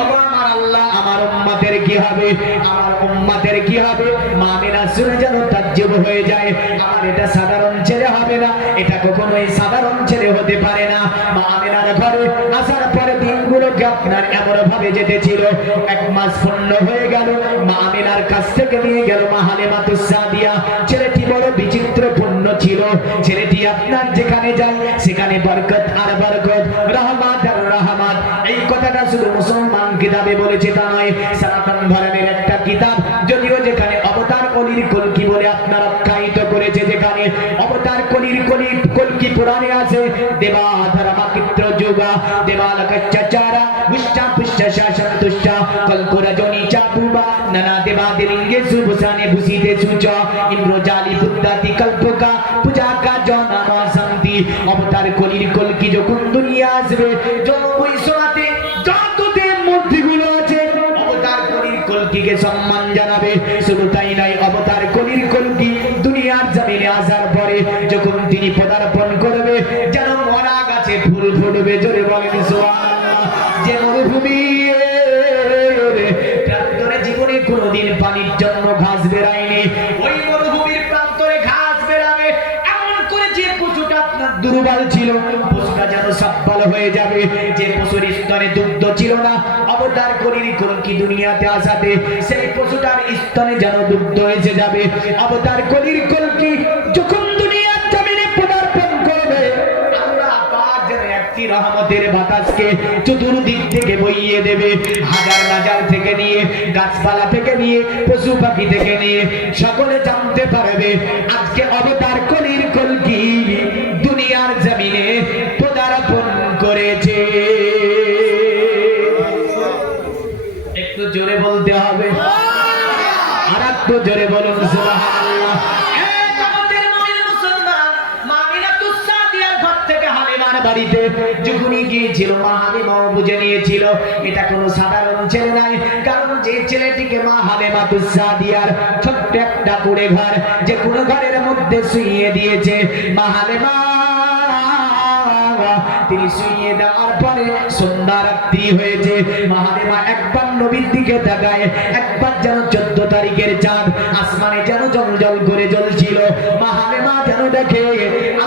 ওগো আমার আল্লাহ আমার উম্মতের কি হবে, আমার উম্মতের কি হবে? মা আমিনা শুনে যেন তাজ্জব হয়ে যায়, আমার এটা সাধারণ ছেলে হবে না, এটা কখনোই সাধারণ ছেলে হতে পারে না। মা আমিনার ঘরে আসার পরে দিনগুলোকে আপনার এমন ভাবে যেতেছিল, 1 মাস পূর্ণ হয়ে গেল। মা আমিনার কাছ থেকে নিয়ে গেল মা হালিমাতুস সাদিয়া। ছেলেটি বড় বিচিত্রপূর্ণ ছিল, ছেলেটি আপনার যেখানে যায় সেখানে বরকত আর বরকত, রহমত আর রহমত। এই কথাটা শুধু মুসলমান কিতাবে বলেছে তা নয়, সনাতন ধর্মের একটা কিতাব, যদিও যেখানে অবতার কলির কলকি বলে আপনার আখ্যায়িত করেছে, যেখানে অবতার কলির কলকি পুরাণে আছে, দেবাধর মাকিত্র যুগা দেবালকচ্চাচারা বুষ্টা পুষ্টা শাসন্তুষ্টা কল্পরজনী চাপুবা নানা দেবাদিলিঙ্গে সুভূষানে ভূষিতে সুচ ইন্দ্রজালি বুদ্ধাতি কল্পকা পূজা কার্য কলকি, অবতার কলির কলকি যখন দুনিয়া আসবে, ওই সময়তে যতদের মূর্তিগুলো আছে অবতার কলির কলকিকে সম্মান জানাবে। শুধু তাই নয়, অবতার কলির কলকি দুনিয়ার জমিনে আসার পরে যখন তিনি পদার্পণ করবে, যেন মরা গাছে ফুল ফুটবে। জোরে বলেন সুবহানাল্লাহ। যে মরুভূমি প্রান্তরে জীবনে কোনোদিন পানির জন্য ঘাস বেরায়নি, ওই মরুভূমির প্রান্তরে ঘাস বেরাবে। এমন করে যে পশুটা আপনার দুর্বল ছিল, পশুটা যেন সবল হয়ে যাবে। যে পশুর স্তনে দুগ্ধ ছিল না, অবতার কলির কলকি দুনিয়াতে আসাতে সেই পশুটার স্তনে যেন দুগ্ধ এসে যাবে। অবতার কলির কলকি যখন দুনিয়ার জমিনে পদার্পণ করবে, আল্লাহ পাক যেন একটি রহমতের বাতাসকে চতুর্দিক থেকে বইয়ে দেবে। হাজার হাজার থেকে নিয়ে, গাছপালা থেকে নিয়ে, পশু পাখি থেকে নিয়ে সকলে জানতে পারবে আজকে অবতার কলির কলকি দুনিয়ার জমিনে পদার্পণ করেছে। একটু জোরে বলতে হবে, আর একটু জোরে বলুন সুবহানাল্লাহ। বাড়িতে যখনই গিয়েছিল, মা হালিমাও বুঝে নিয়েছিল এটা কোনো সাধারণ ছেলে নাই। কারণ যে ছেলেটিকে মা হালিমা তুসাদিয়ার ছোট্ট একটা কুড়ে ঘর, যে কোনো ঘরের মধ্যে শুইয়ে দিয়েছে মা হালিমা, তিনি শুইয়ে দেওয়ার পরে সন্ধ্যা রাত্রি হয়েছে। মা হালিমা একবার নবীর দিকে তাকায়, একবার যেন 14 তারিখের চাঁদ আসমানে যেন জলজল করে জ্বলছিল। মা হালিমা যেন দেখে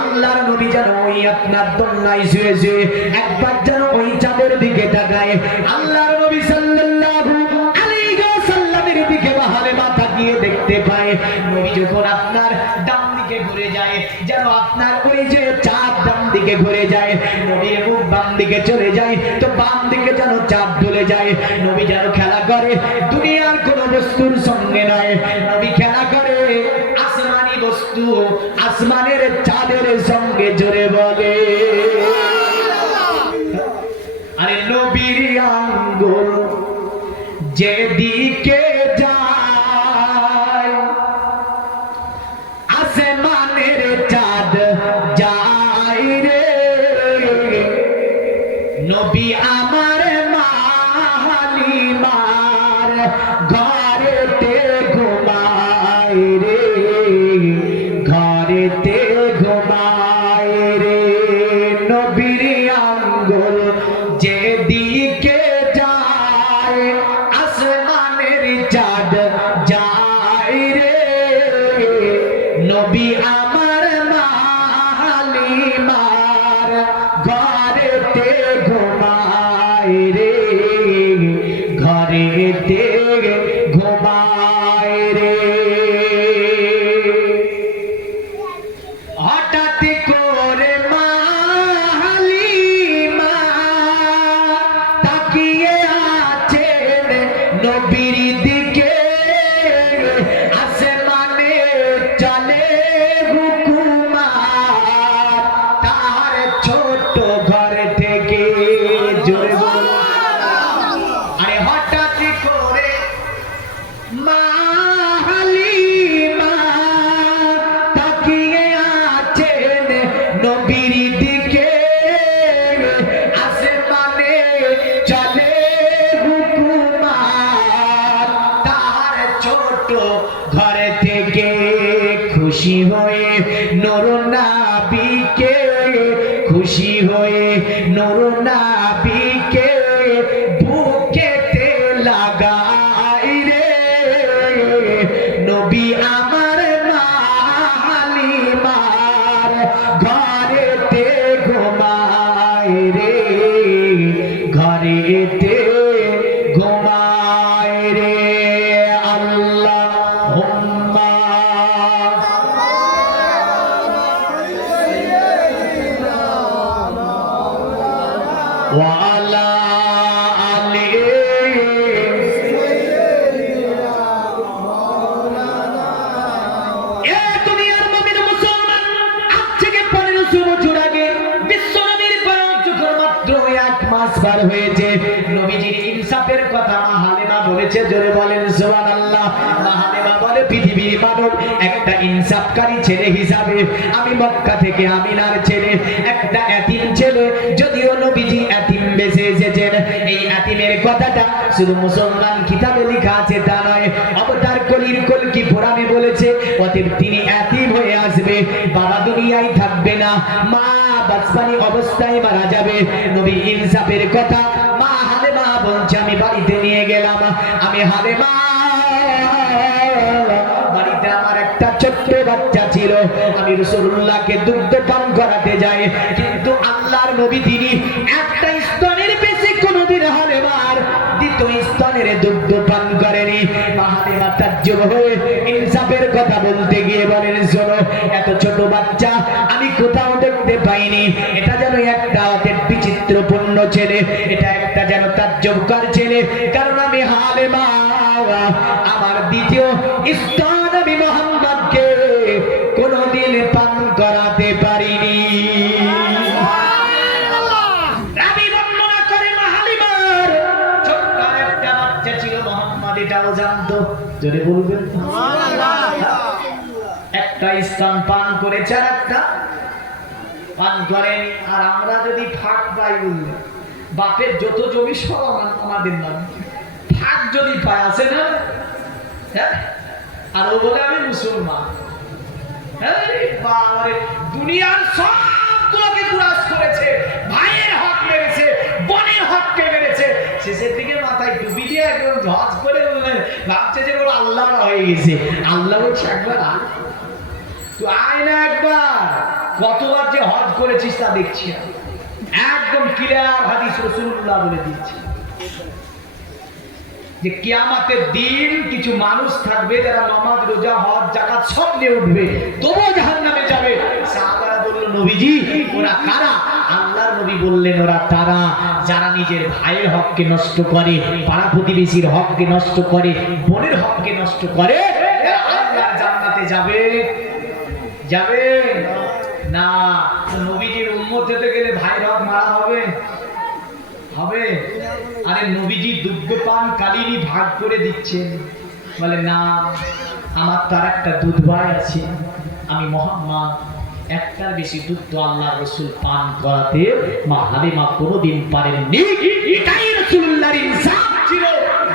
আল্লাহর নবী যেন ওই আপনার দোলনায় শুয়ে শুয়ে একবার যেন ওই চাঁদের দিকে তাকায়। আল্লাহর নবী সাল্লাল্লাহু আলাইহি ওয়াসাল্লামের দিকে মা হালিমা তাকিয়ে দেখতে পায়, নবী যখন আপনার ডান দিকে ঘুরে যায়, যেন আপনার ওই যে চাঁদ ডান দিকে ঘুরে যায়, নবীর মুখ বাম দিকে চলে যায়, তো বাম দিকে যেন চাঁদ চলে যায়। নবী যেন খেলা করে দুনিয়ার কোন বস্তুর সঙ্গে নয়, নবী খেলা করে আসমানি বস্তু, আসমানের চাঁদের সঙ্গে। জোরে বলে আরে নবীর আঙ্গুল যেদিকে যায় আসমানের চাঁদ যায় রে। নবী আমার মা হালিমার ঘরেতে ঘুমায় রে, ঘরেতে ঘুমায় রে। নবীর আঙ্গুল যেদিকে যায় আসমানের চাঁদ যায় রে। নবী আমার মা হালিমার ঘরেতে ঘুমায় রে, ঘরেতে ঘুমায় রে। হঠাৎ করে মা হালিমা তাকিয়ে আছেন নবীর দিকে, আসমানে চলে হুকুমাত তার ছোট ঘর থেকে। জোরে বলুন আরে হঠাৎ করে মা হালিমা তাকিয়ে আছেন নবীর দিকে, আসমানে চলে হুকুমাত তার ছোট ঘর থেকে। খুশি হয়ে নূর নবীকে, খুশি হয়ে নূর নবীকে বুকেতে লাগাই রে। নবী আমার মা হালিমার ঘরেতে ঘুমায় রে, ঘরেতে ঘুমায় রে। আল্লাহুম্মা ওয়া আলা আলিহি। এ দুনিয়ার মুমিন মুসলমান, আজ থেকে 1500 বছর আগে বিশ্বনবীর বয়স যখন মাত্র 1 মাস পার হয়েছে, নবীজির ইনসাফের কথা মা হালিমা বলেছে। জোরে বলেন সুবহানাল্লাহ। মা হালিমা বলে পৃথিবীর মানব একটা ইনসাফকারী ছেলে হিসাবে আমি মক্কা থেকে আমিনার ছেলে একটা এতিম ছেলে, যদিও নবীজি এতিম বেঁচে এসেছেন, এই এতিমের কথাটা শুধু মুসলমান কিতাবে লেখা আছে তা নয়, অবতার কলির কলকি পুরাণে বলেছে অতএব তিনি এতিম হয়ে আসবে, বাবা দুনিয়ায় থাকবে না, মা বাচ্চানি অবস্থায় মারা যাবে। নবী ইনসাফের কথা মা হালেমা বলছে আমি বাড়িতে নিয়ে গেলাম, আমি হালেমা বাড়িতে আমার একটা ছোট্ট বাচ্চা ছিল, আমি রাসূলুল্লাহকে দুগ্ধ পান করাতে যাই, কিন্তু আল্লাহর নবী তিনি একটা স্তনের বেশি কোনোদিন হালেমার দ্বিতীয় স্তনের দুগ্ধ পান করেনি। মা হালেমা তাজ্জব হয়ে ইনসাফের কথা বলতে গিয়ে বলেন শোনো, এত ছোট বাচ্চা আমি কোথাও দেখতে পাইনি, এটা যেন একটা বিচিত্রপূর্ণ ছেলে, এটা একটা যেন তাজ্জবকার ছেলে, কারণ আমি হালেমা আমার দ্বিতীয় স্তন আমি মুহাম্মদকে কোনদিন পান করাতে পারিনি। রাবী বর্ণনা করে মা হালিমার ছোট্ট একটা বাচ্চা ছিল, মুহাম্মদ এটাও জানতো, জোরে বলবেন একটা স্তন পান করেছে আর একটা পান করেন। আর আমরা যদি ফাঁক পাই বললে বাপের যত জমি সব আমাদের নাম, ফাঁক যদি পায় আছে না, হ্যাঁ, আর ও বলে আমি মুসলমান, দুনিয়ার সবগুলোকে কুরাস করেছে, ভাইয়ের হক মেরেছে, বোনের হককে মেরেছে, শেষের দিকে মাথায় ডুবি দিয়ে একদম ঝজ করে ভাবছে যে ওর আল্লাহ হয়ে গেছে। আল্লাহ বলছে একবার তুই আয় না, একবার কতবার যে হজ করেছিস তা দেখছি, একদম ক্লিয়ার হাদিস রাসূলুল্লাহ বলে দিচ্ছে যে কিয়ামতের দিন কিছু মানুষ থাকবে যারা নামাজ রোজা হজ যাকাত সব নিয়ে উঠবে, তবুও জাহান্নামে যাবে। সাহাবারা বলল নবীজি ওরা কারা? আল্লাহর নবী বললেন ওরা তারা যারা নিজের ভাইয়ের হককে নষ্ট করে, পাড়া প্রতিবেশীর হককে নষ্ট করে, বোনের হককে নষ্ট করে, আল্লাহর জান্নাতে যাবে যাবে না। নবীজির উম্মত হতে গেলে ভাইয়ের হক মারা হবে হবে? আরে নবীজি দুগ্ধ পান কালিনী ভাগ করে দিচ্ছেন, বলে না আমার তার একটা দুধ ভাই আছে, আমি মুহাম্মদ একটার বেশি দুধ তো আল্লাহর রাসূল পান করাতে মা হালিমা কোনোদিন পারেননি। এটাই রাসূলুল্লাহর ইনসাফ ছিল।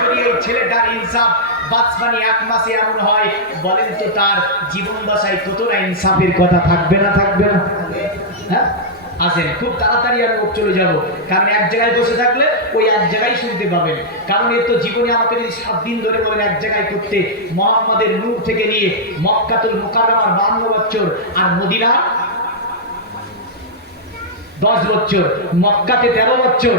যদি এই ছেলেটার ইনসাফ বাঁচবানি এক মাসে এমন হয়, বলেন তো তার জীবন দশায় কতটা ইনসাফের কথা থাকবে না থাকবে না? হ্যাঁ আসেন, খুব তাড়াতাড়ি আমি চলে যাব, কারণ এক জায়গায় বসে থাকলে ওই এক জায়গায় শুনতে পাবেন। কারণ এর তো জীবনে আমাকে যদি 7 দিন ধরে বলেন এক জায়গায় করতে, মুহাম্মাদের নূর থেকে নিয়ে মক্কাতুল মুকাররমার 52 বছর আর মদিনা 10 বছর, মক্কাতে 13 বছর,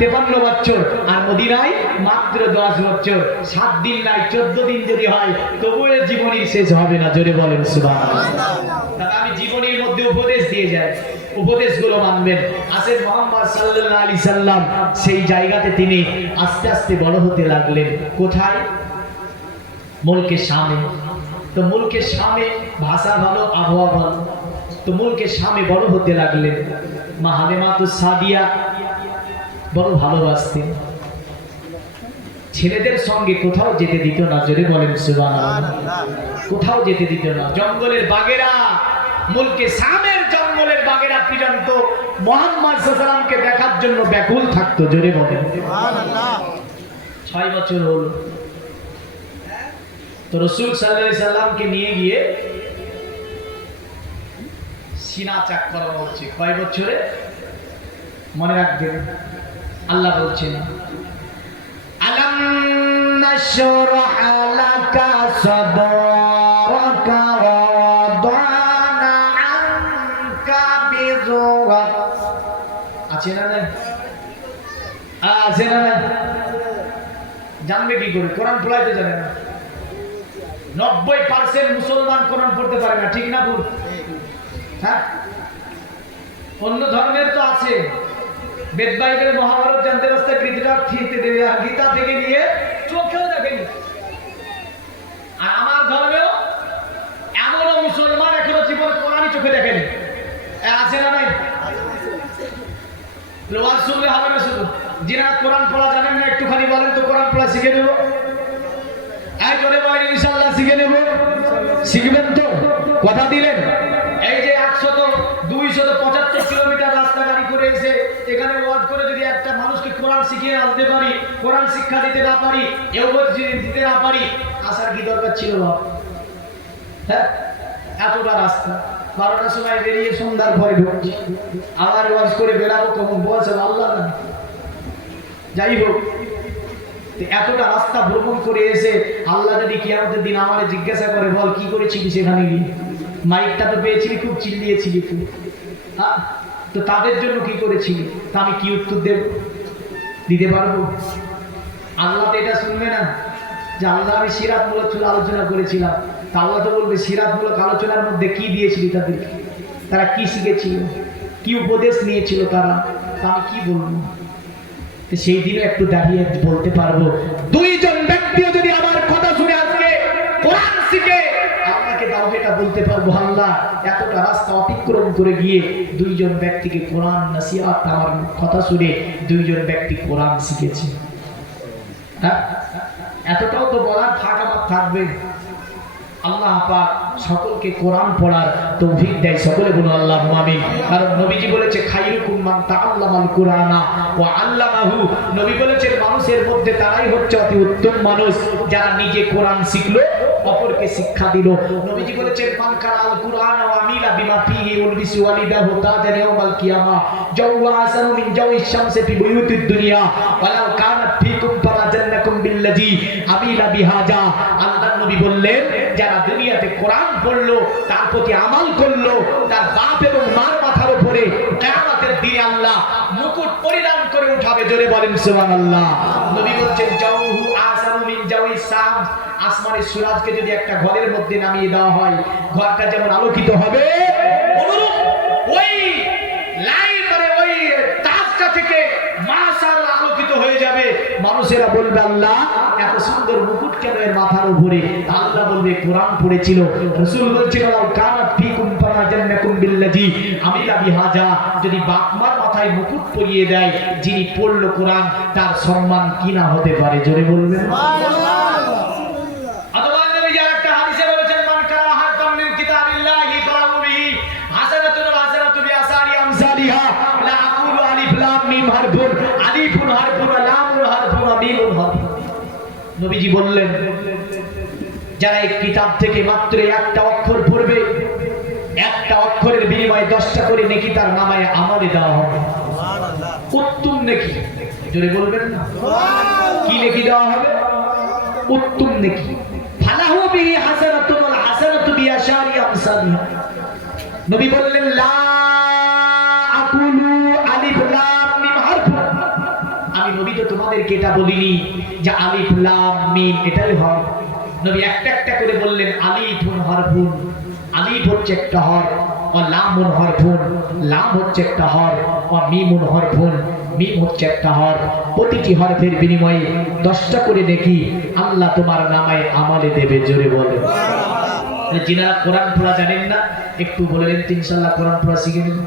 53 বছর, আর মদিনায় মাত্র 10 বছর, 7 দিন নাই 14 দিন যদি হয় তবুও এর জীবনী শেষ হবে না। জোরে বলেন সুবহানাল্লাহ। তাহলে আমি জীবনের মধ্যে উপদেশ দিয়ে যাই, উপদেশগুলো মানবেন। আসেন মুহাম্মদ সাল্লাল্লাহু আলাইহি সাল্লাম সেই জায়গাতে তিনি আস্তে আস্তে বড় হতে লাগলেন। কোথায়? মুলকে শামে। তো মুলকে শামে ভাষা ভালো, আবহাওয়া ভালো, তো মুলকে শামে বড় হতে লাগলেন। মা হালিমাতুস সাদিয়া বড় ভালোবাসতেন, ছেলেদের সঙ্গে কোথাও যেতে দিত না। জোরে বলেন সুবহানাল্লাহ। কোথাও যেতে দিত না। জঙ্গলের বাগেরা, মুলকে শামের জঙ্গলের বাগেরা পর্যন্ত মুহাম্মদ সাল্লাল্লাহু আলাইহি ওয়াসাল্লামকে দেখার জন্য ব্যাকুল থাকতো। জোরে বলেন সুবহানাল্লাহ। 6 বছর হলো তো রাসূল সাল্লাল্লাহু আলাইহি সাল্লামকে নিয়ে গিয়ে সিনা চাক করানো হচ্ছে। কয় বছরে? মনে রাখবেন, আল্লাহ বলছেন আলাম নাশরাহ লাকা সাদরাকা ওয়া ওয়াদানা আনকা বিযুরাক। আছে না না? আছে না না? জানবে কি করে? কোরআন পড়াইতে জানে না। 90% মুসলমান কোরআন পড়তে পারে না, ঠিক না ভুল? হ্যাঁ, অন্য ধর্মের তো আছে, বেদ বাইবেল মহাভারত জানতে রাস্তা গীতা থেকে নিয়ে চোখেও দেখেনি। আর আমার ধর্মেও এমনও মুসলমান এখনো জীবন কোরআনই চোখে দেখেনি। আছে না নাই? লোয়াজ শুনলে হবে না শুধু। যিনারা কোরআন পড়া জানেন না একটুখানি বলেন তো, কোরআন পড়া শিখে দেবো। এই করে বলেন ইনশাআল্লাহ শিখে নেব, শিখবেন তো? কথা দিলেন। এই যে 100-275 কিলোমিটার রাস্তা গাড়ি করে এসে এখানে ওয়াজ করে যদি একটা মানুষকে কোরআন শিখিয়ে আনতে পারি, কোরআন শিক্ষা দিতে না পারি, দিতে না পারি, আসার কি দরকার ছিল বাবা? হ্যাঁ, এতটা রাস্তা 12টার সময় বেরিয়ে সন্ধ্যার পরে ঢুকছি, আবার ওয়াজ করে বেরাবো কখন বলছে আল্লাহ না। যাই হোক, এতটা রাস্তা ভ্রমণ করে এসে আল্লাহ যদি কিয়ামতের দিন আমারে জিজ্ঞাসা করে, বল কি করেছিলি সেখানে গিয়ে? মাইকটা তো পেয়েছিলি, খুব চিল্লিয়েছিলি তুই, হ্যাঁ, তো তাদের জন্য কি করেছিলি? তা আমি কি উত্তর দেব? দিতে পারবো? আল্লাহ তো এটা শুনবে না যে আল্লাহ আমি সিরাতমূলক আলোচনা করেছিলাম, তা আল্লাহ তো বলবে সিরাতমূলক আলোচনার মধ্যে কি দিয়েছিলি তাদেরকে, তারা কি শিখেছিল, কি উপদেশ নিয়েছিল তারা, তা আমি কি বলবো? সেই দিনও একটু দাঁড়িয়ে বলতে পারবো, দুইজন ব্যক্তিও যদি আমার কথা শুনে আজকে কোরআন শিখে আল্লাহকে দাও, এটা বলতে পারবো আল্লাহ এতটা রাস্তা অতিক্রম করে গিয়ে দুইজন ব্যক্তিকে কোরআন নসিহত, আমার কথা শুনে দুইজন ব্যক্তি কোরআন শিখেছে। হ্যাঁ, এতটাও তো বলার থাক আমার থাকবে। আল্লাহ পাক সকলকে কোরআন পড়ার তৌফিক দেয়, সকলে বলুন আল্লাহুম্মা আমিন। কারণ নবীজি বলেছে খায়রুকুম মান তাআল্লামাল কুরআনা ওয়া আল্লামাহু, নবী বলেছেন মানুষের মধ্যে তারাই হচ্ছে অতি উত্তম মানুষ যারা নিজে কোরআন শিখলো, অপরকে শিক্ষা দিল। নবীজি বলেছেন মান কারাল কুরআন ওয়া আমিলা বিমা ফিহি উলবিসু ওয়ালিদাহু তাজান ইয়াউমাল কিয়ামা জাওয়া আসানু মিন জাওয়িশ শামসি ফি বুয়ুতিদ দুনিয়া ওয়ালাউ কানাত ফিকুম ফারাজান্নাকুম বিল্লাযী আমিলা বিহাজা। আল্লাহর নবী বললেন যারা দুনিয়াতে কোরআন পড়লো, তার প্রতি আমল করলো, তার বাপ এবং মার মাথার উপরে কিয়ামতের দিনে আল্লাহ মুকুট পরিধান করে উঠাবে। জোরে বলেন সুবহানাল্লাহ। নবী বলেছেন জাওহু আসানু মিন জাওয়িশ শামস, আসমানের সূর্যকে যদি একটা ঘরের মধ্যে নামিয়ে দেওয়া হয়, ঘরটা যেমন আলোকিত হবে, অনুরূপ ওই লাইট মানে ওই তাজটা থেকে মাশাআল্লাহ আলোকিত হয়ে যাবে। মানুষেরা বলবে আল্লাহ এত সুন্দর মুকুট কেন এর মাথার উপরে? আল্লাহ বলবে কোরআন পড়েছিল। রাসূল বলছেন লাউ কানাত ফিকুম ফারাজান্নাকুম বিল্লাযী আমিলা বিহাজা, যদি বাপ মার মাথায় মুকুট পরিয়ে দেয়, যিনি পড়লো কোরআন তার সম্মান কি না হতে পারে? জোরে বলবেন সুবহানাল্লাহ। আল্লাহর নবী একটা হাদিসে বলেছেন মান কারা হারফাম মিন কিতাবিল্লাহি ফালাহু বিহি হাসানাতুন ওয়া হাসানাতু বিআসারি আমসালিহা লা আকুলু আলিফ লাম মিম হারফুন, আলিফুন হারফুন ওয়া লামুন হারফুন ওয়া মিমুন হারফুন। নবীজি বললেন যারা এই কিতাব থেকে মাত্র একটা অক্ষর পড়বে, একটা অক্ষরের বিনিময়ে 10টা করে নেকি তার নামায় আমলে দেওয়া হবে। সুবহানাল্লাহ। উত্তম নেকি, জোরে বলবেন না কি নেকি দেওয়া হবে? উত্তম নেকি। ফালাহু বিহি হাসানাতুন ওয়াল হাসানাতু বিআশারি আমসালিহা। নবী বললেন লা আকুলু আলিফ লাম মিম হারফুন, আমি নবী তো তোমাদেরকে এটা বলিনি যে আলিফ লাম মিম এটাই হয়। নবী একটা একটা করে বললেন আলিফুন হারফুন, আলিফ হচ্ছে একটা হরফ, ও লামুন হারফুন, লাম হচ্ছে একটা হরফ, ও মিমুন হারফুন, মিম হচ্ছে একটা হরফ। প্রতিটি হরফের বিনিময়ে 10টা করে দেখি আল্লাহ তোমার নামায় আমলে দেবে। জোরে বলেন সুবহানাল্লাহ। যিনারা কোরআন পড়া জানেন না একটু বললেন ইনশাআল্লাহ কোরআন পড়া শিখে নেবেন।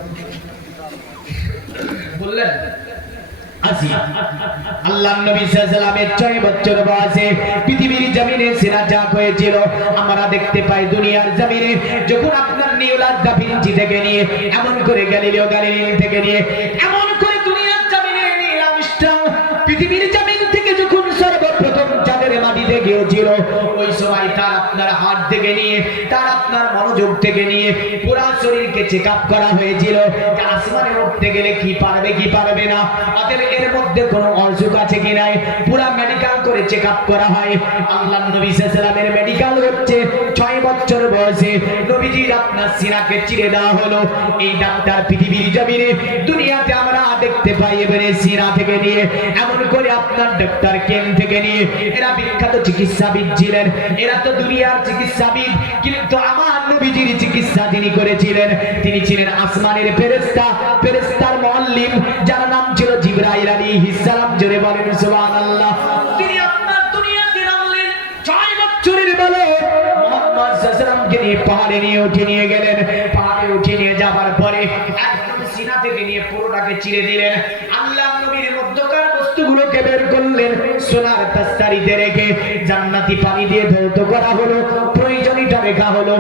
বললেন আসি আল্লাহর নবী সাল্লাল্লাহু আলাইহি ওয়াসাল্লামের 6 বছর বয়সে পৃথিবীর জমিনে সিরাজাক হয়েছিল। আমরা দেখতে পাই দুনিয়ার জমিনে যখন আপনার নিউলাস দা ভিঞ্চি থেকে নিয়ে এমন করে গ্যালিলিও গ্যালিলি থেকে নিয়ে এমন করে দুনিয়ার জমিনে নীল আর্মস্ট্রং পৃথিবীর জমিন থেকে যখন সর্বপ্রথম চাঁদের মাটিতে গিয়েছিল, ওই সময় তার আপনার হাত থেকে নিয়ে তার আপনার মনোযোগ থেকে নিয়ে পুরো শরীরকে চেকআপ করা হয়েছিল। আসমানে উঠতে গেলে কি পারবে কি পারবে না, অতএব এর মধ্যে কোনো অসুখ আছে কি নাই পুরো মেডিকেল করে চেকআপ করা হয়। আল্লাহর নবী সাল্লাল্লাহু আলাইহি ওয়াসাল্লামের মেডিকেল হচ্ছে 6 বছর বয়সে নবীজির আপনার সিনাকে চিরে দেওয়া হলো। এই ডাক্তার পৃথিবীর জমিনে দুনিয়াতে আমরা দেখতে পাই এবারে সিনা থেকে নিয়ে এমন করে আপনার ডাক্তার কেন থেকে নিয়ে এরা বিখ্যাত চিকিৎসাবিদ ছিলেন। এরা তো দুনিয়ার চিকিৎসাবিদ, কিন্তু আমার নবীজির চিকিৎসা যিনি করেছিলেন তিনি ছিলেন আসমানের ফেরেশতা, ফেরেশতার মুআল্লিম যার নাম ছিল জিবরাইল আলাইহিস সালাম। জোরে বলেন সুবহানাল্লাহ। তিনি আপনার দুনিয়াতে নামলেন 6 বছরের বেলায় মুহাম্মদ সাল্লাল্লাহু আলাইহি ওয়াসাল্লামকে নিয়ে পাহাড়ে নিয়ে উঠে নিয়ে গেলেন। পাহাড়ে উঠে নিয়ে যাবার পরে একদম সিনা থেকে নিয়ে পুরোটাকে চিরে দিলেন। আল্লাহর নবীর মধ্যকার বস্তু গুলোকে বের করলেন, সোনার তাস্তারিতে রেখে জান্নাতি পানি দিয়ে ধৌত করা হলো, প্রয়োজনীয়টা রেখা হলো,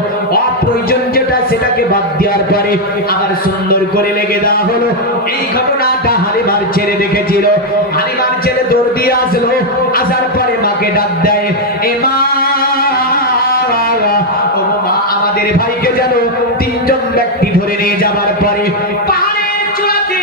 অপ্রয়োজন যেটা সেটাকে বাদ দেওয়ার পরে আবার সুন্দর করে লেগে দেওয়া হলো। এই ঘটনাটা হালিমার ছেলে দেখেছিল। হালিমার ছেলে দৌড় দিয়ে আসলো, আসার পরে মাকে ডাক দেয়, এ মা, ও মা, আমাদের ভাইকে যেন তিনজন ব্যক্তি ধরে নিয়ে যাবার পরে পাহাড়ের চূড়াতে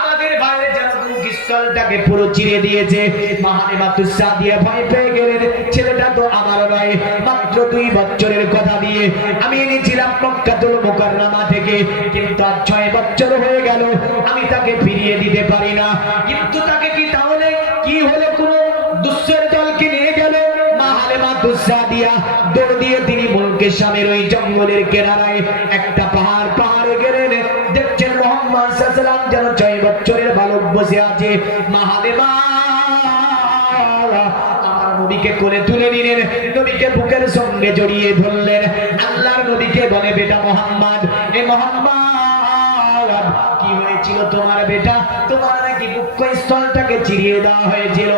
আমাদের ভাইয়ের যেন বুকস্থলটাকে পুরো চিরে দিয়েছে। মা হালিমা তুসাদিয়া ভয় পেয়ে গেলেন, ছেলেটা তো আমার নয়, মাত্র 2 বছরের কথা দিয়ে আমি এনেছিলাম মক্কাতুল মুকাররমা থেকে, কিন্তু আজ 6 বছর হয়ে গেল, আমি তাকে ফিরিয়ে দিতে পারি না। কিন্তু তাকে কি তাহলে কি হলো, কোন দুঃসের দলকে নিয়ে গেল? মা হালিমা তুসাদিয়া দৌড় দিয়ে তিনি মুলকের সামের ওই জঙ্গলের কিনারায় একটা পাহাড়ে গেলেন। দেখছেন মুহাম্মদ সাল্লাল্লাহু আলাইহি ওয়াসাল্লাম যেন 6 বছরের বালক বসে আছে। মা হালিমা আমার নবীকে কোলে তুলে নিলেন, নবীকে বুকের সঙ্গে জড়িয়ে ধরলেন। আল্লাহর নবীকে বলে, বেটা মুহাম্মদ, এ মুহাম্মদ, কি হয়েছিল তোমার বেটা? তোমার নাকি বুকস্থলটাকে চিরিয়ে দেওয়া হয়েছিল।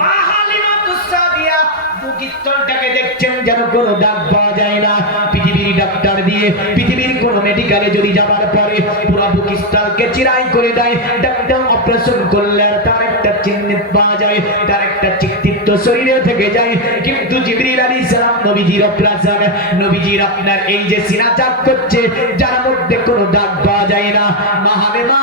মা হালিমা তুসাদিয়া বুকস্থলটাকে দেখছেন যেন কোনো দাগ পাওয়া যায় না। পৃথিবীর ডাক্তার দিয়ে, পৃথিবীর কোন মেডিকেলে যদি যাবার পরে পুরো বুকস্থলকে চিরাই করে দেয়, ডাক্তার অপারেশন করলে আর তার একটা চিহ্ন পাওয়া যায়, তার একটা চিকিৎসা শরীরে থেকে যায়। কিন্তু জিবরিল আলাইহিস সালাম নবীজির অপারেশন, নবীজির আপনার এই যে সিনা চাপ করছে, যার মধ্যে কোনো দাগ পাওয়া যায় না। মা হালিমা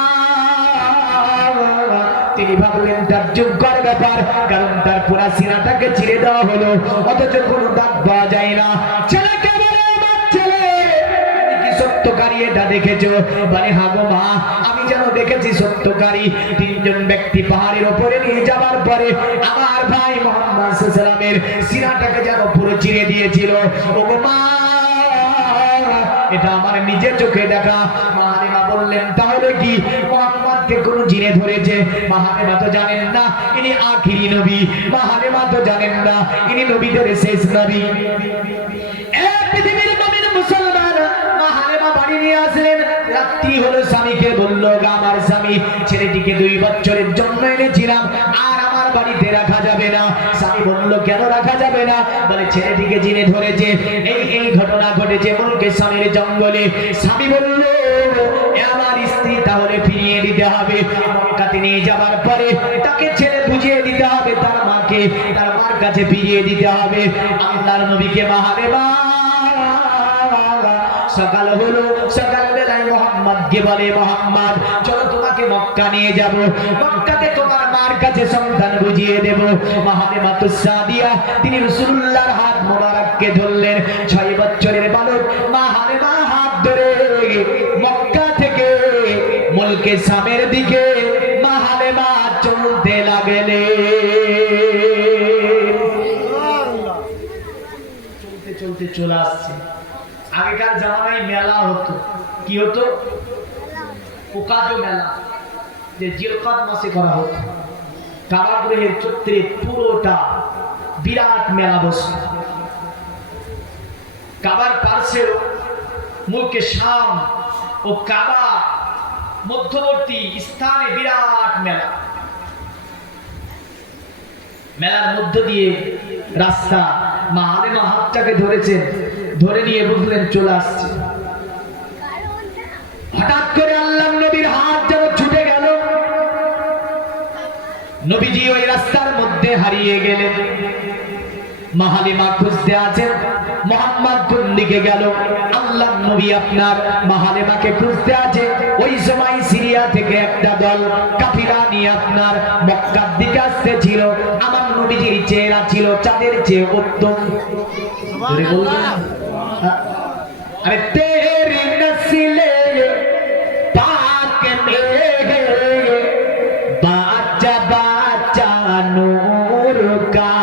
তিনি ভাবলেন তাজ্জুবকর ব্যাপার, কারণ তার পুরা সিনাটাকে চিরে দেওয়া হলো, অথচ কোনো দাগ পাওয়া যায় না। ছেলেকে বলে, আমার ছেলে, তুমি কি সত্যকারী এটা দেখেছো? বলে, হ্যাঁ গো মা, আমি যেন দেখেছি সত্যকারী। 3 জন ব্যক্তি পাহাড়ের উপরে নিয়ে যাবার পরে আমার ভাই মুহাম্মদ সাল্লাল্লাহু আলাইহি ওয়াসাল্লামের সিনাটাকে যেন পুরো চিরে দিয়েছিল। ও গো মা, এটা আমার নিজের চোখে দেখা। মা হালিমা বললেন, তাহলে কি মুহাম্মদকে কোন জিনে ধরেছে? মা হালিমা তো জানেন না ইনি আখিরি নবী, মা হালিমা তো জানেন না ইনি নবীদের শেষ নবী। পৃথিবীর মুমিন মুসলমান, মা হালিমা বাড়ি নিয়ে আসলেন। রাত্রি হলো, স্বামীকে বলল, আমার স্বামী, ছেলেটিকে 2 বছরের জন্য এনেছিলাম, আর আমার বাড়িতে রাখা যাবে না। স্বামী বলল, কেন রাখা যাবে না? বলে, ছেলেটিকে জিনে ধরেছে। এই ঘটনা ঘটেছে মুলকের সামের জঙ্গলে। স্বামী বলল, আমার স্ত্রী তাহলে ফিরিয়ে দিতে হবে। মক্কাতে নিয়ে যাবার পরে তাকে ছেলে বুঝিয়ে দিতে হবে, তার মাকে তার মার কাছে ফিরিয়ে দিতে হবে। আল্লাহর নবীকে মা হালিমা সকাল হলো, সকাল বেলায় মুহাম্মদকে বলে, মুহাম্মদ, চলো তোমাকে মক্কা নিয়ে যাব, মক্কাতে তোমার মার কাছে সন্তান বুঝিয়ে দেব। মা হালিমা তুসাদিয়া তিনি রাসূলুল্লাহর হাত মোবারককে ধরলেন। 6 বছরের বালক মা হালিমা হাত ধরে মক্কা থেকে মুলকে শামের দিকে মা হালিমা চলতে লাগলেন। চলতে চলতে চলে আসছে। আগেকার জামানায় মেলা হতো, কি হতো? ওকাজো মেলা, যে জিলকাত মাসে করা হতো। কাবা গৃহের চত্বরে পুরোটা বিরাট মেলা বসে। কাবার পাশেও মুলকে শাম ও কাবা মধ্যবর্তী স্থানে বিরাট মেলা। মেলার মধ্য দিয়ে রাস্তা। মা হালিমা হাতটাকে ধরেছেন, ধরে নিয়ে বুঝলেন চলে আসছে। হঠাৎ করে আল্লাহর নবীর হাত যেন ছুটে গেল, নবীজি ওই রাস্তার মধ্যে হারিয়ে গেলেন। মা হালিমা খুঁজতে আছেন মুহাম্মদ কোন দিকে গেল। আল্লাহর নবী আপনার মা হালিমাকে খুঁজতে আছে। ওই সময় সিরিয়া থেকে একটা দল কাফিলা নিয়ে আপনার মক্কার দিকে আসতেছিল। আমার নবীজির চেহারা ছিল চাঁদের চেয়ে উত্তম। अरे तेरी नस्ले पाक में बाचा बाचा नूर का,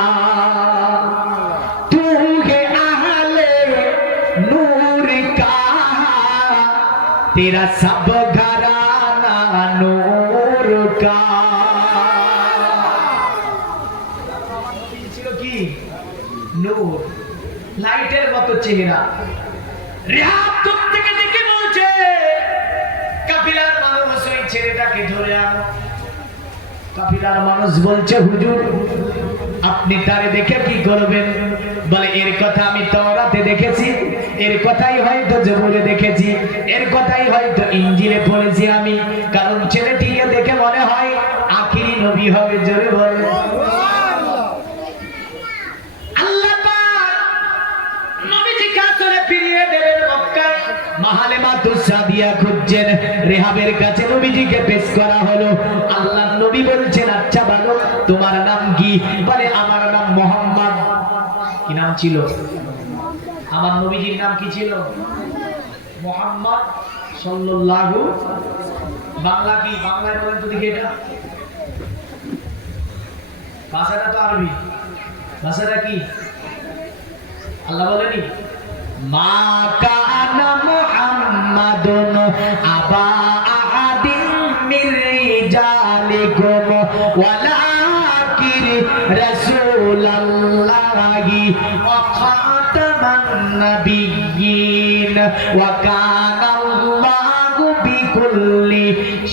तू है आहले नूर का, तेरा सब घराना नूर का। কি নূর, লাইটের মতো চেহারা। রিহাব দূর থেকে দেখে বলছে, কাফিলার মানুষ ওই ছেলেটাকে ধরে আনো। কাফিলার মানুষ বলছে হুজুর আপনি তারে দেখে কি করবেন? বলে এর কথা আমি তাওরাতে দেখেছি, এর কথাই হয়তো জবুরে দেখেছি, এর কথাই হয়তো ইনজিলে পড়েছি আমি। কারণ ছেলেটিকে দেখে মনে হয় আখিরি নবী হবে। জোরে বলে আল্লাহ পাক নবীজিকে আসলে ফিরিয়ে দেবেন মক্কায়। মাহালেমা তুসাদিয়া খুঁজছেন, রেহাবের কাছে নবীজিকে পেশ করা হলো। আল্লাহর নবী বলছেন আচ্ছা বলো তোমার নাম কি? বলে আমার নাম মোহাম্মদ। কি নাম ছিল? আমার নবীজির নাম কি ছিল? মোহাম্মদ সাল্লাল্লাহু। বাংলা কি? বাংলায় বলেন তো দেখি এটা। ভাষাটা তো আরবি, ভাষাটা কি? আল্লাহ বলেনি মা কানা মুহাম্মাদুন আবা আহাদিন মির রিজালিকুম ওয়ালাকিন রাসূলুল্লাহি ওয়া খাতামান নাবিয়্যিন ওয়া কানা আল্লাহু বিকুল্লি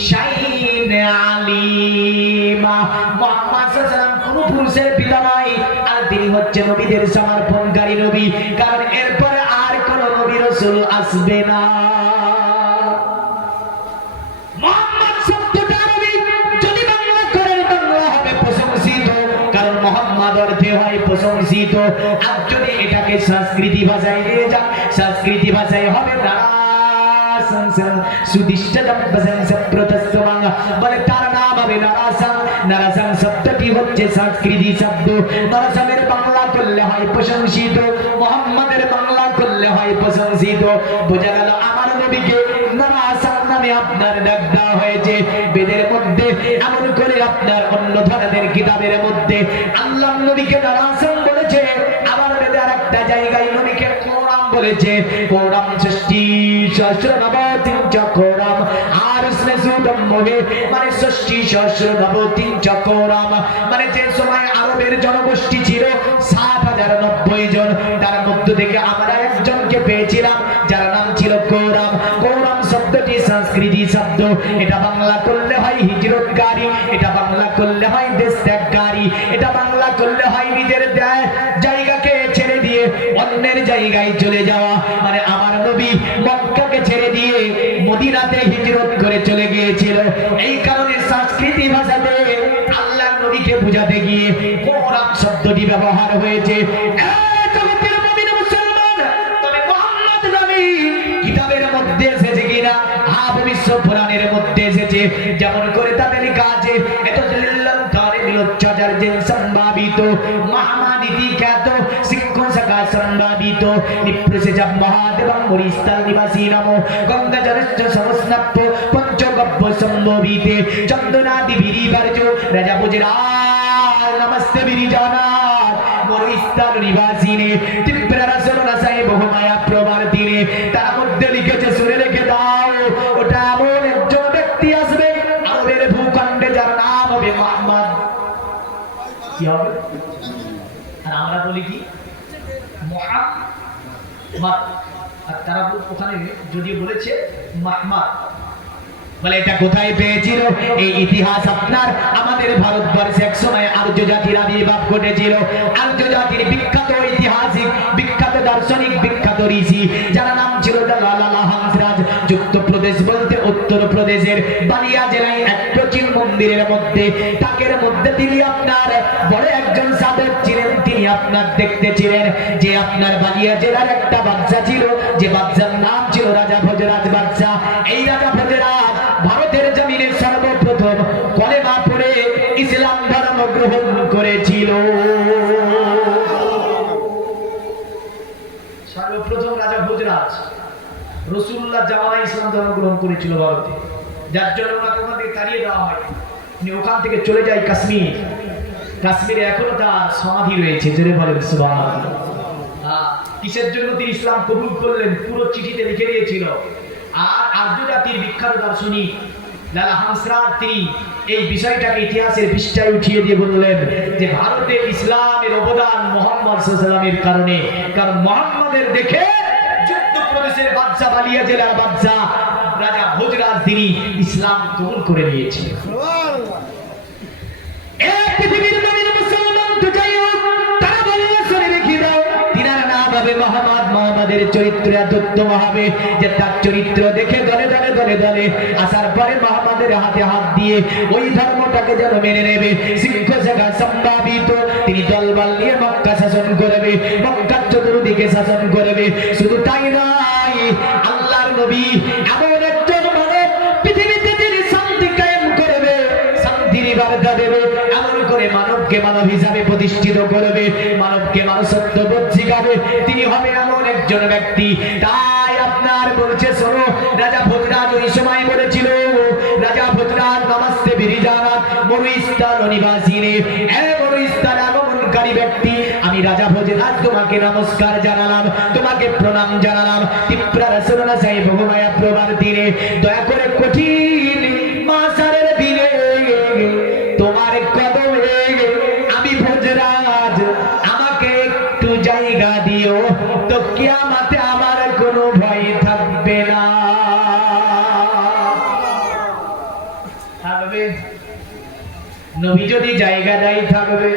শাইইন আলিমা। মুহাম্মদ সাল্লাল্লাহু আলাইহি ওয়াসাল্লাম কোন পুরুষের পিতা নয়, আর তিনি হচ্ছে নবীদের সমর্পণকারী নবী। কারণ এরপরে আর কোন নবী রাসূল আসবে না। মুহাম্মদ শব্দটা আরবি, যদি বাংলা করেন বাংলা হবে প্রশংসিত, কারণ মুহাম্মদ অর্থে হয় প্রশংসিত। আর যদি এটাকে সংস্কৃতি ভাষায় নিয়ে যান, সংস্কৃতি ভাষায় হবে বলে তার নাম হবে নারাসাং। নারাসাং শব্দটি হচ্ছে সংস্কৃতি শব্দ। নারাসামের বাংলা করলে হয় প্রশংসিত, মুহাম্মাদের বাংলা করলে হয় প্রশংসিত। বোঝা গেল আমার নবীকে নারাসাং নামে আপনার ডাক দেওয়া হয়েছে। বেদের মধ্যে এমন করে আপনার অন্য ধরনের কিতাবের মধ্যে আল্লাহ নবীকে নারাসাং বলেছে, আবার বেদে আরেকটা জায়গায় নবীকে কোরআন বলেছে। কোরআন ষষ্ঠী সহস্র নবতিন চকরাম, আর उसने সুদম মোহে মানে ষষ্ঠী সহস্র নবতিন চকরাম, মানে যে সময় আরবের জনগোষ্ঠী ছিল ৭০৯০ জন, তার মধ্য থেকে আমরা একজনকে পেয়েছিলাম যার নাম ছিল কোরআন। কোরআন শব্দটি সংস্কৃতি শব্দ। এটা বাংলা করলে হয় হিজরতকারী, এটা বাংলা করলে হয় দেশ ত্যাগকারী, এটা বাংলা করলে হয় নিজের জায়গাকে ছেড়ে দিয়ে অন্যের জায়গায় চলে যাওয়া। মানে আমার নবী মক্কাকে ছেড়ে দিয়ে মদিনাতে হিজরত করে চলে গিয়েছিল। এই কারণে সংস্কৃতি ভাষাতে আল্লাহর নবীকে বোঝাতে গিয়ে কোরআন শব্দটি ব্যবহার হয়েছে। কিতাবের মধ্যে এসেছে কিনা? হ্যাঁ, ভবিষ্য পুরাণের মধ্যে এসেছে। যেমন করে তাদের লেখা আছে, এটা শ্রীলঙ্কারে নীলোচ্চাচার্যের সম্ভাবিত মহামানীতি খ্যাত শিক্ষণ শাখা সম্ভাবিত নিপ্রসেজব মহাদেবং মরিস্তাল নিবাসী নমো গঙ্গাজলশ্চ সমস্নাপ্য পঞ্চগব্য সম্ভবিতে চন্দনাদি বিরিবার্য রাজা বুজরাট নমস্তে বিরিজানাথ মরিস্তাল নিবাসীনে তীব্র রসন রসায় বহুমায়া প্রবার দিনে। তার মধ্যে লিখেছে, শুনে রেখে দাও, ওটা এমন একজন ব্যক্তি আসবে আরবের ভূখণ্ডে যার নাম হবে মুহাম্মদ। কি হবে? আর আমরা বলি কি মুহাম্মদ, আর তারা ওখানে যদি বলেছে মুহাম্মদ। বলে এটা কোথায় পেয়েছিল? এই ইতিহাস আপনার আমাদের ভারতবর্ষে এক সময় আর্য জাতির আবির্ভাব ঘটেছিল। আর্য জাতির বিখ্যাত ঐতিহাসিক, বিখ্যাত দার্শনিক, বিখ্যাত ঋষি যার নাম ছিল লালা হাঁসরাজ। যুক্তপ্রদেশ বলতে উত্তরপ্রদেশের বালিয়া জেলায় এক প্রাচীন মন্দিরের মধ্যে, তাকের মধ্যে তিনি আপনার বড় একজন সাধক ছিলেন। তিনি আপনার দেখতে ছিলেন যে আপনার বালিয়া জেলার একটা বাদশা ছিল, যে বাদশার নাম ছিল রাজা ভোজরাজ বাদশা। এই রাজা ভোজরাজ ভারতের জমিনে সর্বপ্রথম কলেমা পড়ে ইসলাম ধর্ম গ্রহণ করেছিল। সর্বপ্রথম রাজা ভোজরাজ রাসূলুল্লাহ জামানায় ইসলাম ধর্ম গ্রহণ করেছিল ভারতে, যার জন্য ওনাকে ওখান থেকে তাড়িয়ে দেওয়া হয়। উনি ওখান থেকে চলে যায় কাশ্মীর। কাশ্মীরে এখনো তার সমাধি রয়েছে। জোরে বলেন সুবহানাল্লাহ। কিসের জন্য তিনি ইসলাম কবুল করলেন পুরো চিঠিতে লিখে দিয়েছিল। আর আর্য জাতির বিখ্যাত দার্শনিক লালা হাঁসরাজ তিনি এই বিষয়টাকে ইতিহাসের পৃষ্ঠায় উঠিয়ে দিয়ে বললেন যে ভারতে ইসলামের অবদান মুহাম্মদ সাল্লাল্লাহু আলাইহি ওয়াসাল্লামের কারণে। কারণ মুহাম্মদের দেখে যুক্তপ্রদেশের বাদশা, বালিয়া জেলার বাদশা রাজা ভোজরাজ তিনি ইসলাম কবুল করে নিয়েছিলেন। চরিত্র এত উত্তম হবে যে তার চরিত্র দেখে দলে দলে দলে দলে আসার পরে মুহাম্মাদের হাতে হাত দিয়ে ওই ধর্মটাকে যেন মেনে নেবে। সিংহ জায়গা সম্ভাবিত তিনি দলবল নিয়ে মক্কা শাসন করবে, মক্কার চতুর্দিকে শাসন করবে। শুধু তাই নয়, আল্লাহর নবী এমন একজন মানব পৃথিবীতে তিনি শান্তি কায়েম করবে, শান্তির বার্তা দেবে, এমন করে মানবকে মানব হিসাবে প্রতিষ্ঠিত করবে, মানবকে মানুষত্ববোধ শিখাবে। তিনি হবে এমন একজন ব্যক্তি। তাই আপনার বলছে শোনো, রাজা ভোজরাজ ওই সময় বলেছিল, রাজা ভোজরাজ নমস্তে বিরিজানাত মরুস্থান নিবাসিনে, হে মরুস্থান আগমনকারী ব্যক্তি, আমি রাজা ভোজরাজ তোমাকে নমস্কার জানালাম, তোমাকে প্রণাম জানালাম। তিপ্রা রাসূলুল্লাহ সাহেব বহুমায়া প্রবার দিনে, দয়া করে কঠিন মাসারের দিনে তোমার কদমে আমি ভোজরাজ, আমাকে একটু জায়গা দিও, তো কিয়ামতে আমার কোনো ভয় থাকবে না। থাকবে নবী যদি জায়গা দেয় থাকবে,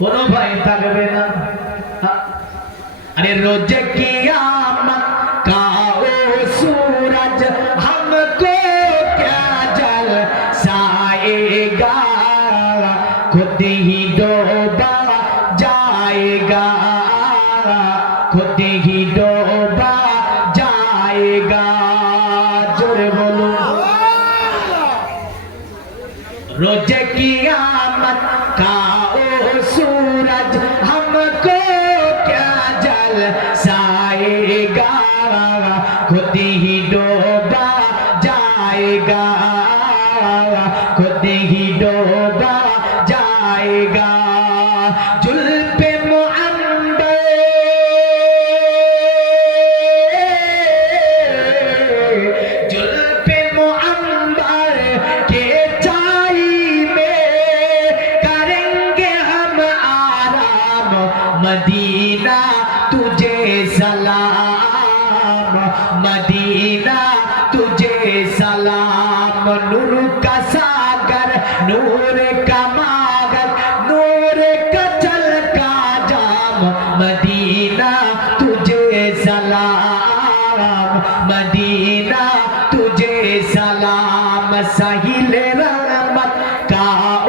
কোনো ভয় থাকবে না। अरे रोज कियामत का ओ सूरज हमको क्या जलसाएगा, खुद ही डूबा जाएगा, खुद ही डूबा जाएगा। जोरे बोलो, रोज कियामत का ओ सूरज हमको जलसाएगा, खुद ही डूबा जाएगा, खुद ही डूबा जाएगा। जुल्फे मुअम्बर, जुल्फे मुअम्बर के छाई में करेंगे हम आराम, मदीना तुझे सलाम, मदीना तुझे सलाम। नूर का सागर, नूर का मागर, नूर का चलका जाम, मदीना तुझे सलाम, मदीना तुझे सलाम। साहिल रहमत का ओ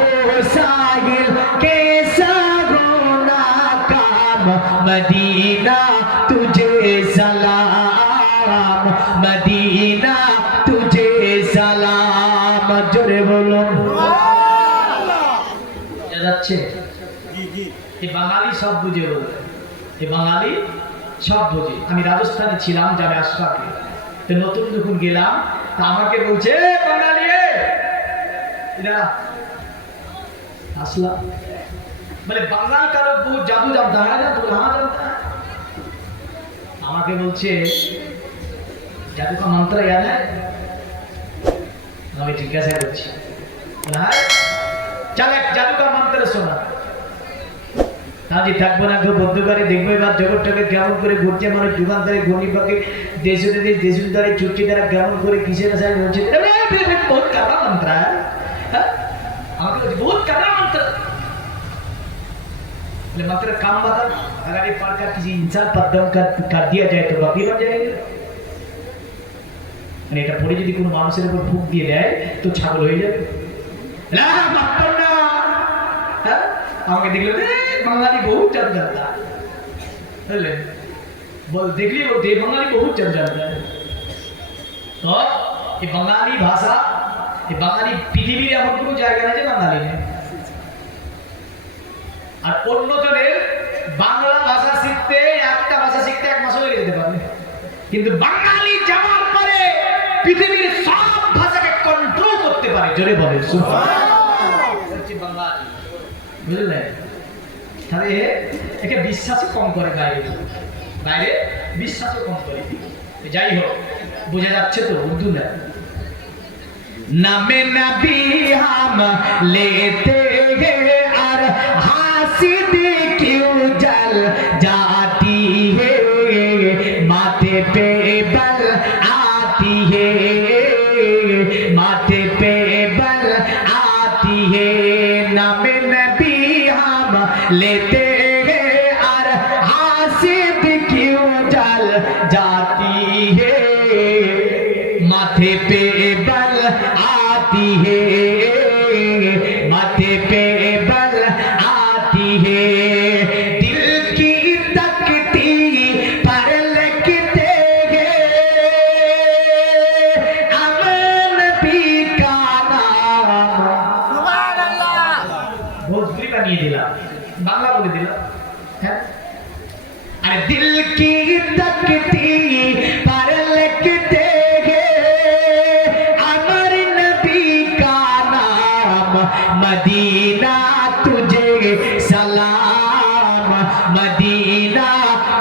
साहिल कैसा होना काम, मदीना तुझे सलाम, मदीना तुझे सलाम। जोरे बोलो যাচ্ছে এই বাঙালি সব বুঝে বলতে, এই বাঙালি সব বুঝে। আমি রাজস্থানে ছিলাম যাবে আশরাফে, তো নতুন যখন গেলাম তা আমাকে বলছে বাঙালি এরা আসলাম, বলে বাঙাল কারো বহুত জাদু জানতা হ্যাঁ জানতো, হ্যাঁ জানতা। আমাকে বলছে জাদু কা মন্ত্র ইয়াদ হ্যাঁ? আমি জিজ্ঞাসা করছি, হ্যাঁ চল এক জাদু কা মন্ত্র শোনা। জি থাকবো না, কেউ বদ্ধ করে দেখবো এবার জগৎটাকে কেমন করে ঘুরছে, মানে যুগান্তরে ঘূর্ণি পাকে দেশে দেশের দ্বারা চুটকি দ্বারা কেমন করে কিসের আশায় বলছে বহুত কারা মন্ত্র, হ্যাঁ আমাকে বলছে বহুত কারা মন্ত্র। मंत्र काम बता, अगर ये पढ़कर किसी इंसान पर दम कर दिया जाए तो बाकी बन जाएगा। মানে এটা পড়ে যদি কোনো মানুষের উপর ফুঁক দিয়ে দেয় তো ছাগল হয়ে যাবে। না মাত্র না, হ্যাঁ আমাকে দেখলে বাঙালি বহুত জান জানতা, বুঝলে বল দেখলি বলতে বাঙালি বহুত জান জানতা। তো এই বাঙালি ভাষা, এই বাঙালি পৃথিবীর এমন কোনো জায়গা নেই যে বাঙালি নেই। আর অন্যজনের বাংলা ভাষা শিখতে, একটা ভাষা শিখতে 1 মাসও লেগে যেতে পারে, কিন্তু বাঙালি যাওয়ার পরে পৃথিবীর সব ভাষাকে কন্ট্রোল করতে পারে। জোরে বলে বাঙালি, বুঝলেন? তাহলে একে বিশ্বাসই কম করে, বাইরে বাইরে বিশ্বাসও কম করে। যাই হোক, বোঝা যাচ্ছে তো উর্দু না। নামে নবী হাম লেতে হে আর हासिद क्यों जल जाती है, माथे पे बल आती है, माथे पे बल आती है। नाम नबी हम लेते हैं और हासिद क्यों माथे पे बल आती है, माथे पे बल आती है, दिल की तकती पर लिखते हैं अमन नबी का नाम। सुभान अल्लाह। भोजपुरी बनिए दिला, बांग्ला बोले दिला है। अरे दिल की तकती पर लिखते मदीना तुझे सलाम, मदीना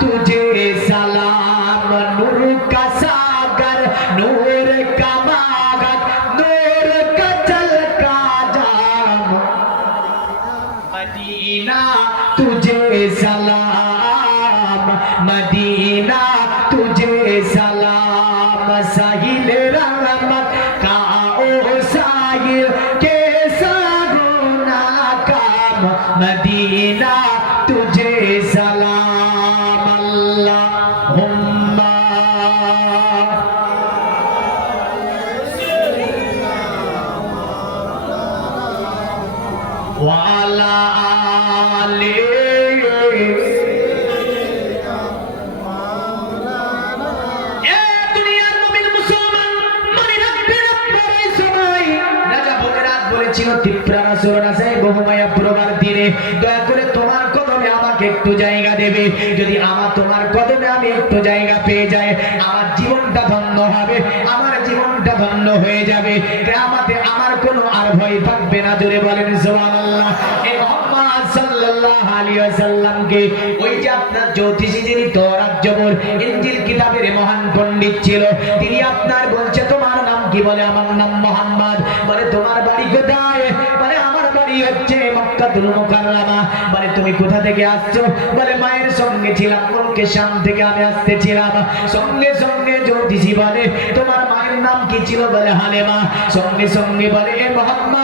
तुझे सलाम, नूर का सागर, नूर का मागध, नूर का चलका जाम, मदीना तुझे सलाम, मदीना तुझे सलाम, साहिल रहमत का ओ साहिल के मदीना तुझे सलाम। अल्लाहुम्मा व अला आलि দয়া করে তোমার কদমে আমাকে একটু জায়গা দেবে। যদি আমার তোমার কদমে আমি একটু জায়গা পেয়ে যাই, আমার জীবনটা ধন্য হবে, আমার জীবনটা ধন্য হয়ে যাবে। কিয়ামতে আমার কোনো আর ভয় থাকবে না। জোরে বলেন সুবহানাল্লাহ। এই মুহাম্মদ সাল্লাল্লাহু আলাইহি ওয়াসাল্লামকে ওই যে আপনার জ্যোতিষী যিনি তওরাত জবর ইনজিল কিতাবের মহান পণ্ডিত ছিল, তিনি আপনার বলছে তোমার নাম কি? বলে আমার নাম মুহাম্মদ। বলে তোমার বাড়ি কোথায়? বলে আমার বাড়ি হচ্ছে মক্কাতুল মুকাররমা। বলে তুমি কোথা থেকে আসছো? বলে মায়ের সঙ্গে ছিলাম, মুলকে শাম থেকে আমি আসতেছিলাম। সঙ্গে সঙ্গে জ্যোতিষী বলে তোমার মায়ের নাম কি ছিল? বলে হালেমা। সঙ্গে সঙ্গে বলে এ মুহাম্মদ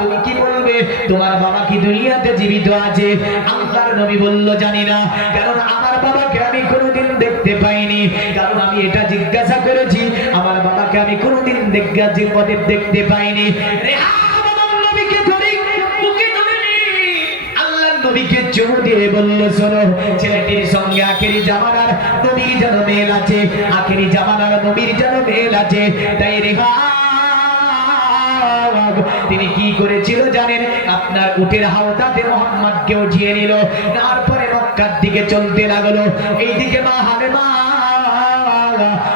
তুমি কি বলবে, তোমার বাবা কি দুনিয়াতে জীবিত আছে? আল্লাহর নবী বলল জানি না, কারণ আমার বাবাকে আমি কোনোদিন দেখতে পাইনি। কারণ আমি এটা জিজ্ঞাসা করেছি, আমার বাবাকে আমি কোনোদিন দেখতে পাইনি। নবীকে চুমু দিয়ে বলল শোনো, ছেলেটির সঙ্গে আখেরি জামানার নবীর যেন মেল আছে, আখেরি জামানার নবীর যেন মেল আছে। তাই রেহা তিনি কি করেছিল জানেন? আপনার উটের হাওদাতে মুহাম্মদকে উঠিয়ে নিল, তারপরে মক্কার দিকে চলতে লাগলো। এইদিকে মা হালেমা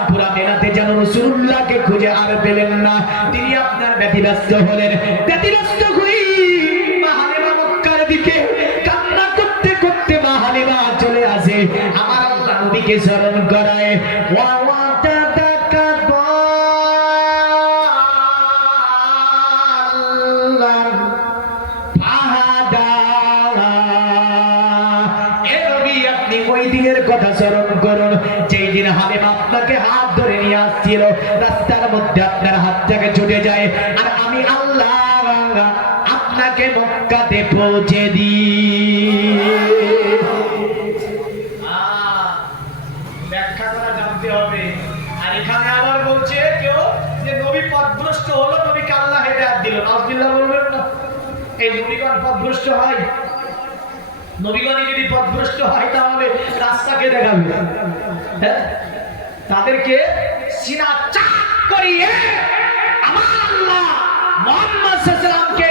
পুরা মেলাতে যেন রাসূলুল্লাহকে খুঁজে আর পেলেন না। তিনি আপনার ব্যতিব্যস্ত হলেন। ব্যতিব্যস্ত হয়ে মা হালেমা মক্কার দিকে কান্না করতে করতে মা হালেমা চলে আসে, আমার আল্লাহ নবীকে স্মরণ করায়। কথা স্মরণ করুন, যেই দিন হালিমা আপনাকে হাত ধরে নিয়ে আসছিল, রাস্তার মধ্যে আপনার হাত থেকে ছুটে যায়, আর আমি আল্লাহ আপনাকে মক্কাতে পৌঁছে দিই। ব্যাখ্যা করা জানতে হবে। আর এখানে আবার বলছে কেউ যে নবী পথভ্রষ্ট হলো, নবীকে আল্লাহ হেদায়েত দিল, নাউজুবিল্লাহ বলবেন না? এই নবীগণ পথভ্রষ্ট হয়? নবীগণই যদি পথভ্রষ্ট হয় তাহলে রাস্তাকে দেখাবে, হ্যাঁ? তাদেরকে সিনা চাক করিয়ে আমার আল্লাহ মুহাম্মদ সাল্লাল্লাহু আলাইহি ওয়াসাল্লামকে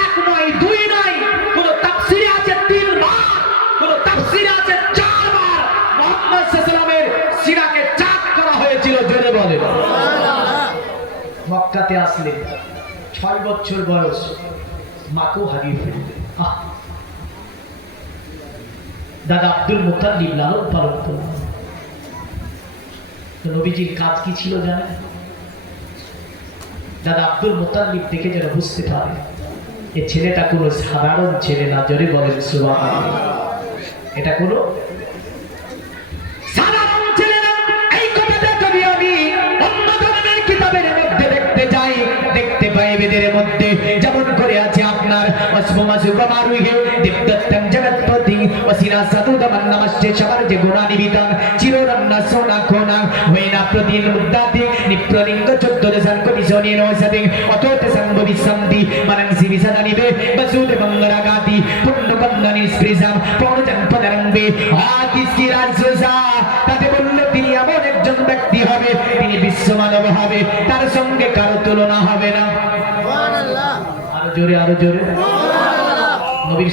এক নয় দুই নয়, কোন তাফসীরে আছে 3 বার, কোন তাফসীরে আছে 4 বার মুহাম্মদ সাল্লাল্লাহু আলাইহি ওয়াসাল্লামের সিনাকে চাক করা হয়েছিল। জোরে বলেন সুবহানাল্লাহ। মক্কাতে আসলে 6 বছর বয়স, মাকেও হারিয়ে ফেললেন। দাদা আব্দুল মুত্তালিব লালন পালন করলেন। তো নবীজির কাজ কি ছিল জানেন? দাদা আব্দুল মুত্তালিব দেখে যেন বুঝতে পারে এই ছেলেটা কোনো সাধারণ ছেলে না। জোরে বলেন সুবহানাল্লাহ। এটা কোনো সাধারণ ছেলে না। এই কথাটা যদি আমি অন্য ধরনের কিতাবের মধ্যে দেখতে যাই, দেখতে পাই বেদের মধ্যে যেমন করে আছে আপনার ওয়াসমা সুবমারুহে দিব্যতম জগৎপতি ওসিনা সাদুদা মান্নামাসে সবার যে গুণা নিবিতন চিররন্না সোনা খোনা হইনা প্রতিন মুদ্দাতি নিপ্রলিঙ্গ 14,000 কোটি জনি নৌসাদিং অতোতে সম্ভবি সন্ধি মানং সিবিসাদা নিবে বসুতে মঙ্গরাগাতি পুণ্যকন্না নিষ্প্রিজাম পৌরজন পদরঙ্গে আদিস কি রাজসা তাতে বলল তিনি এমন একজন ব্যক্তি হবে তিনি বিশ্বমানব হবে তার সঙ্গে কারো তুলনা হবে না সুবহানাল্লাহ আরো জোরে নবীর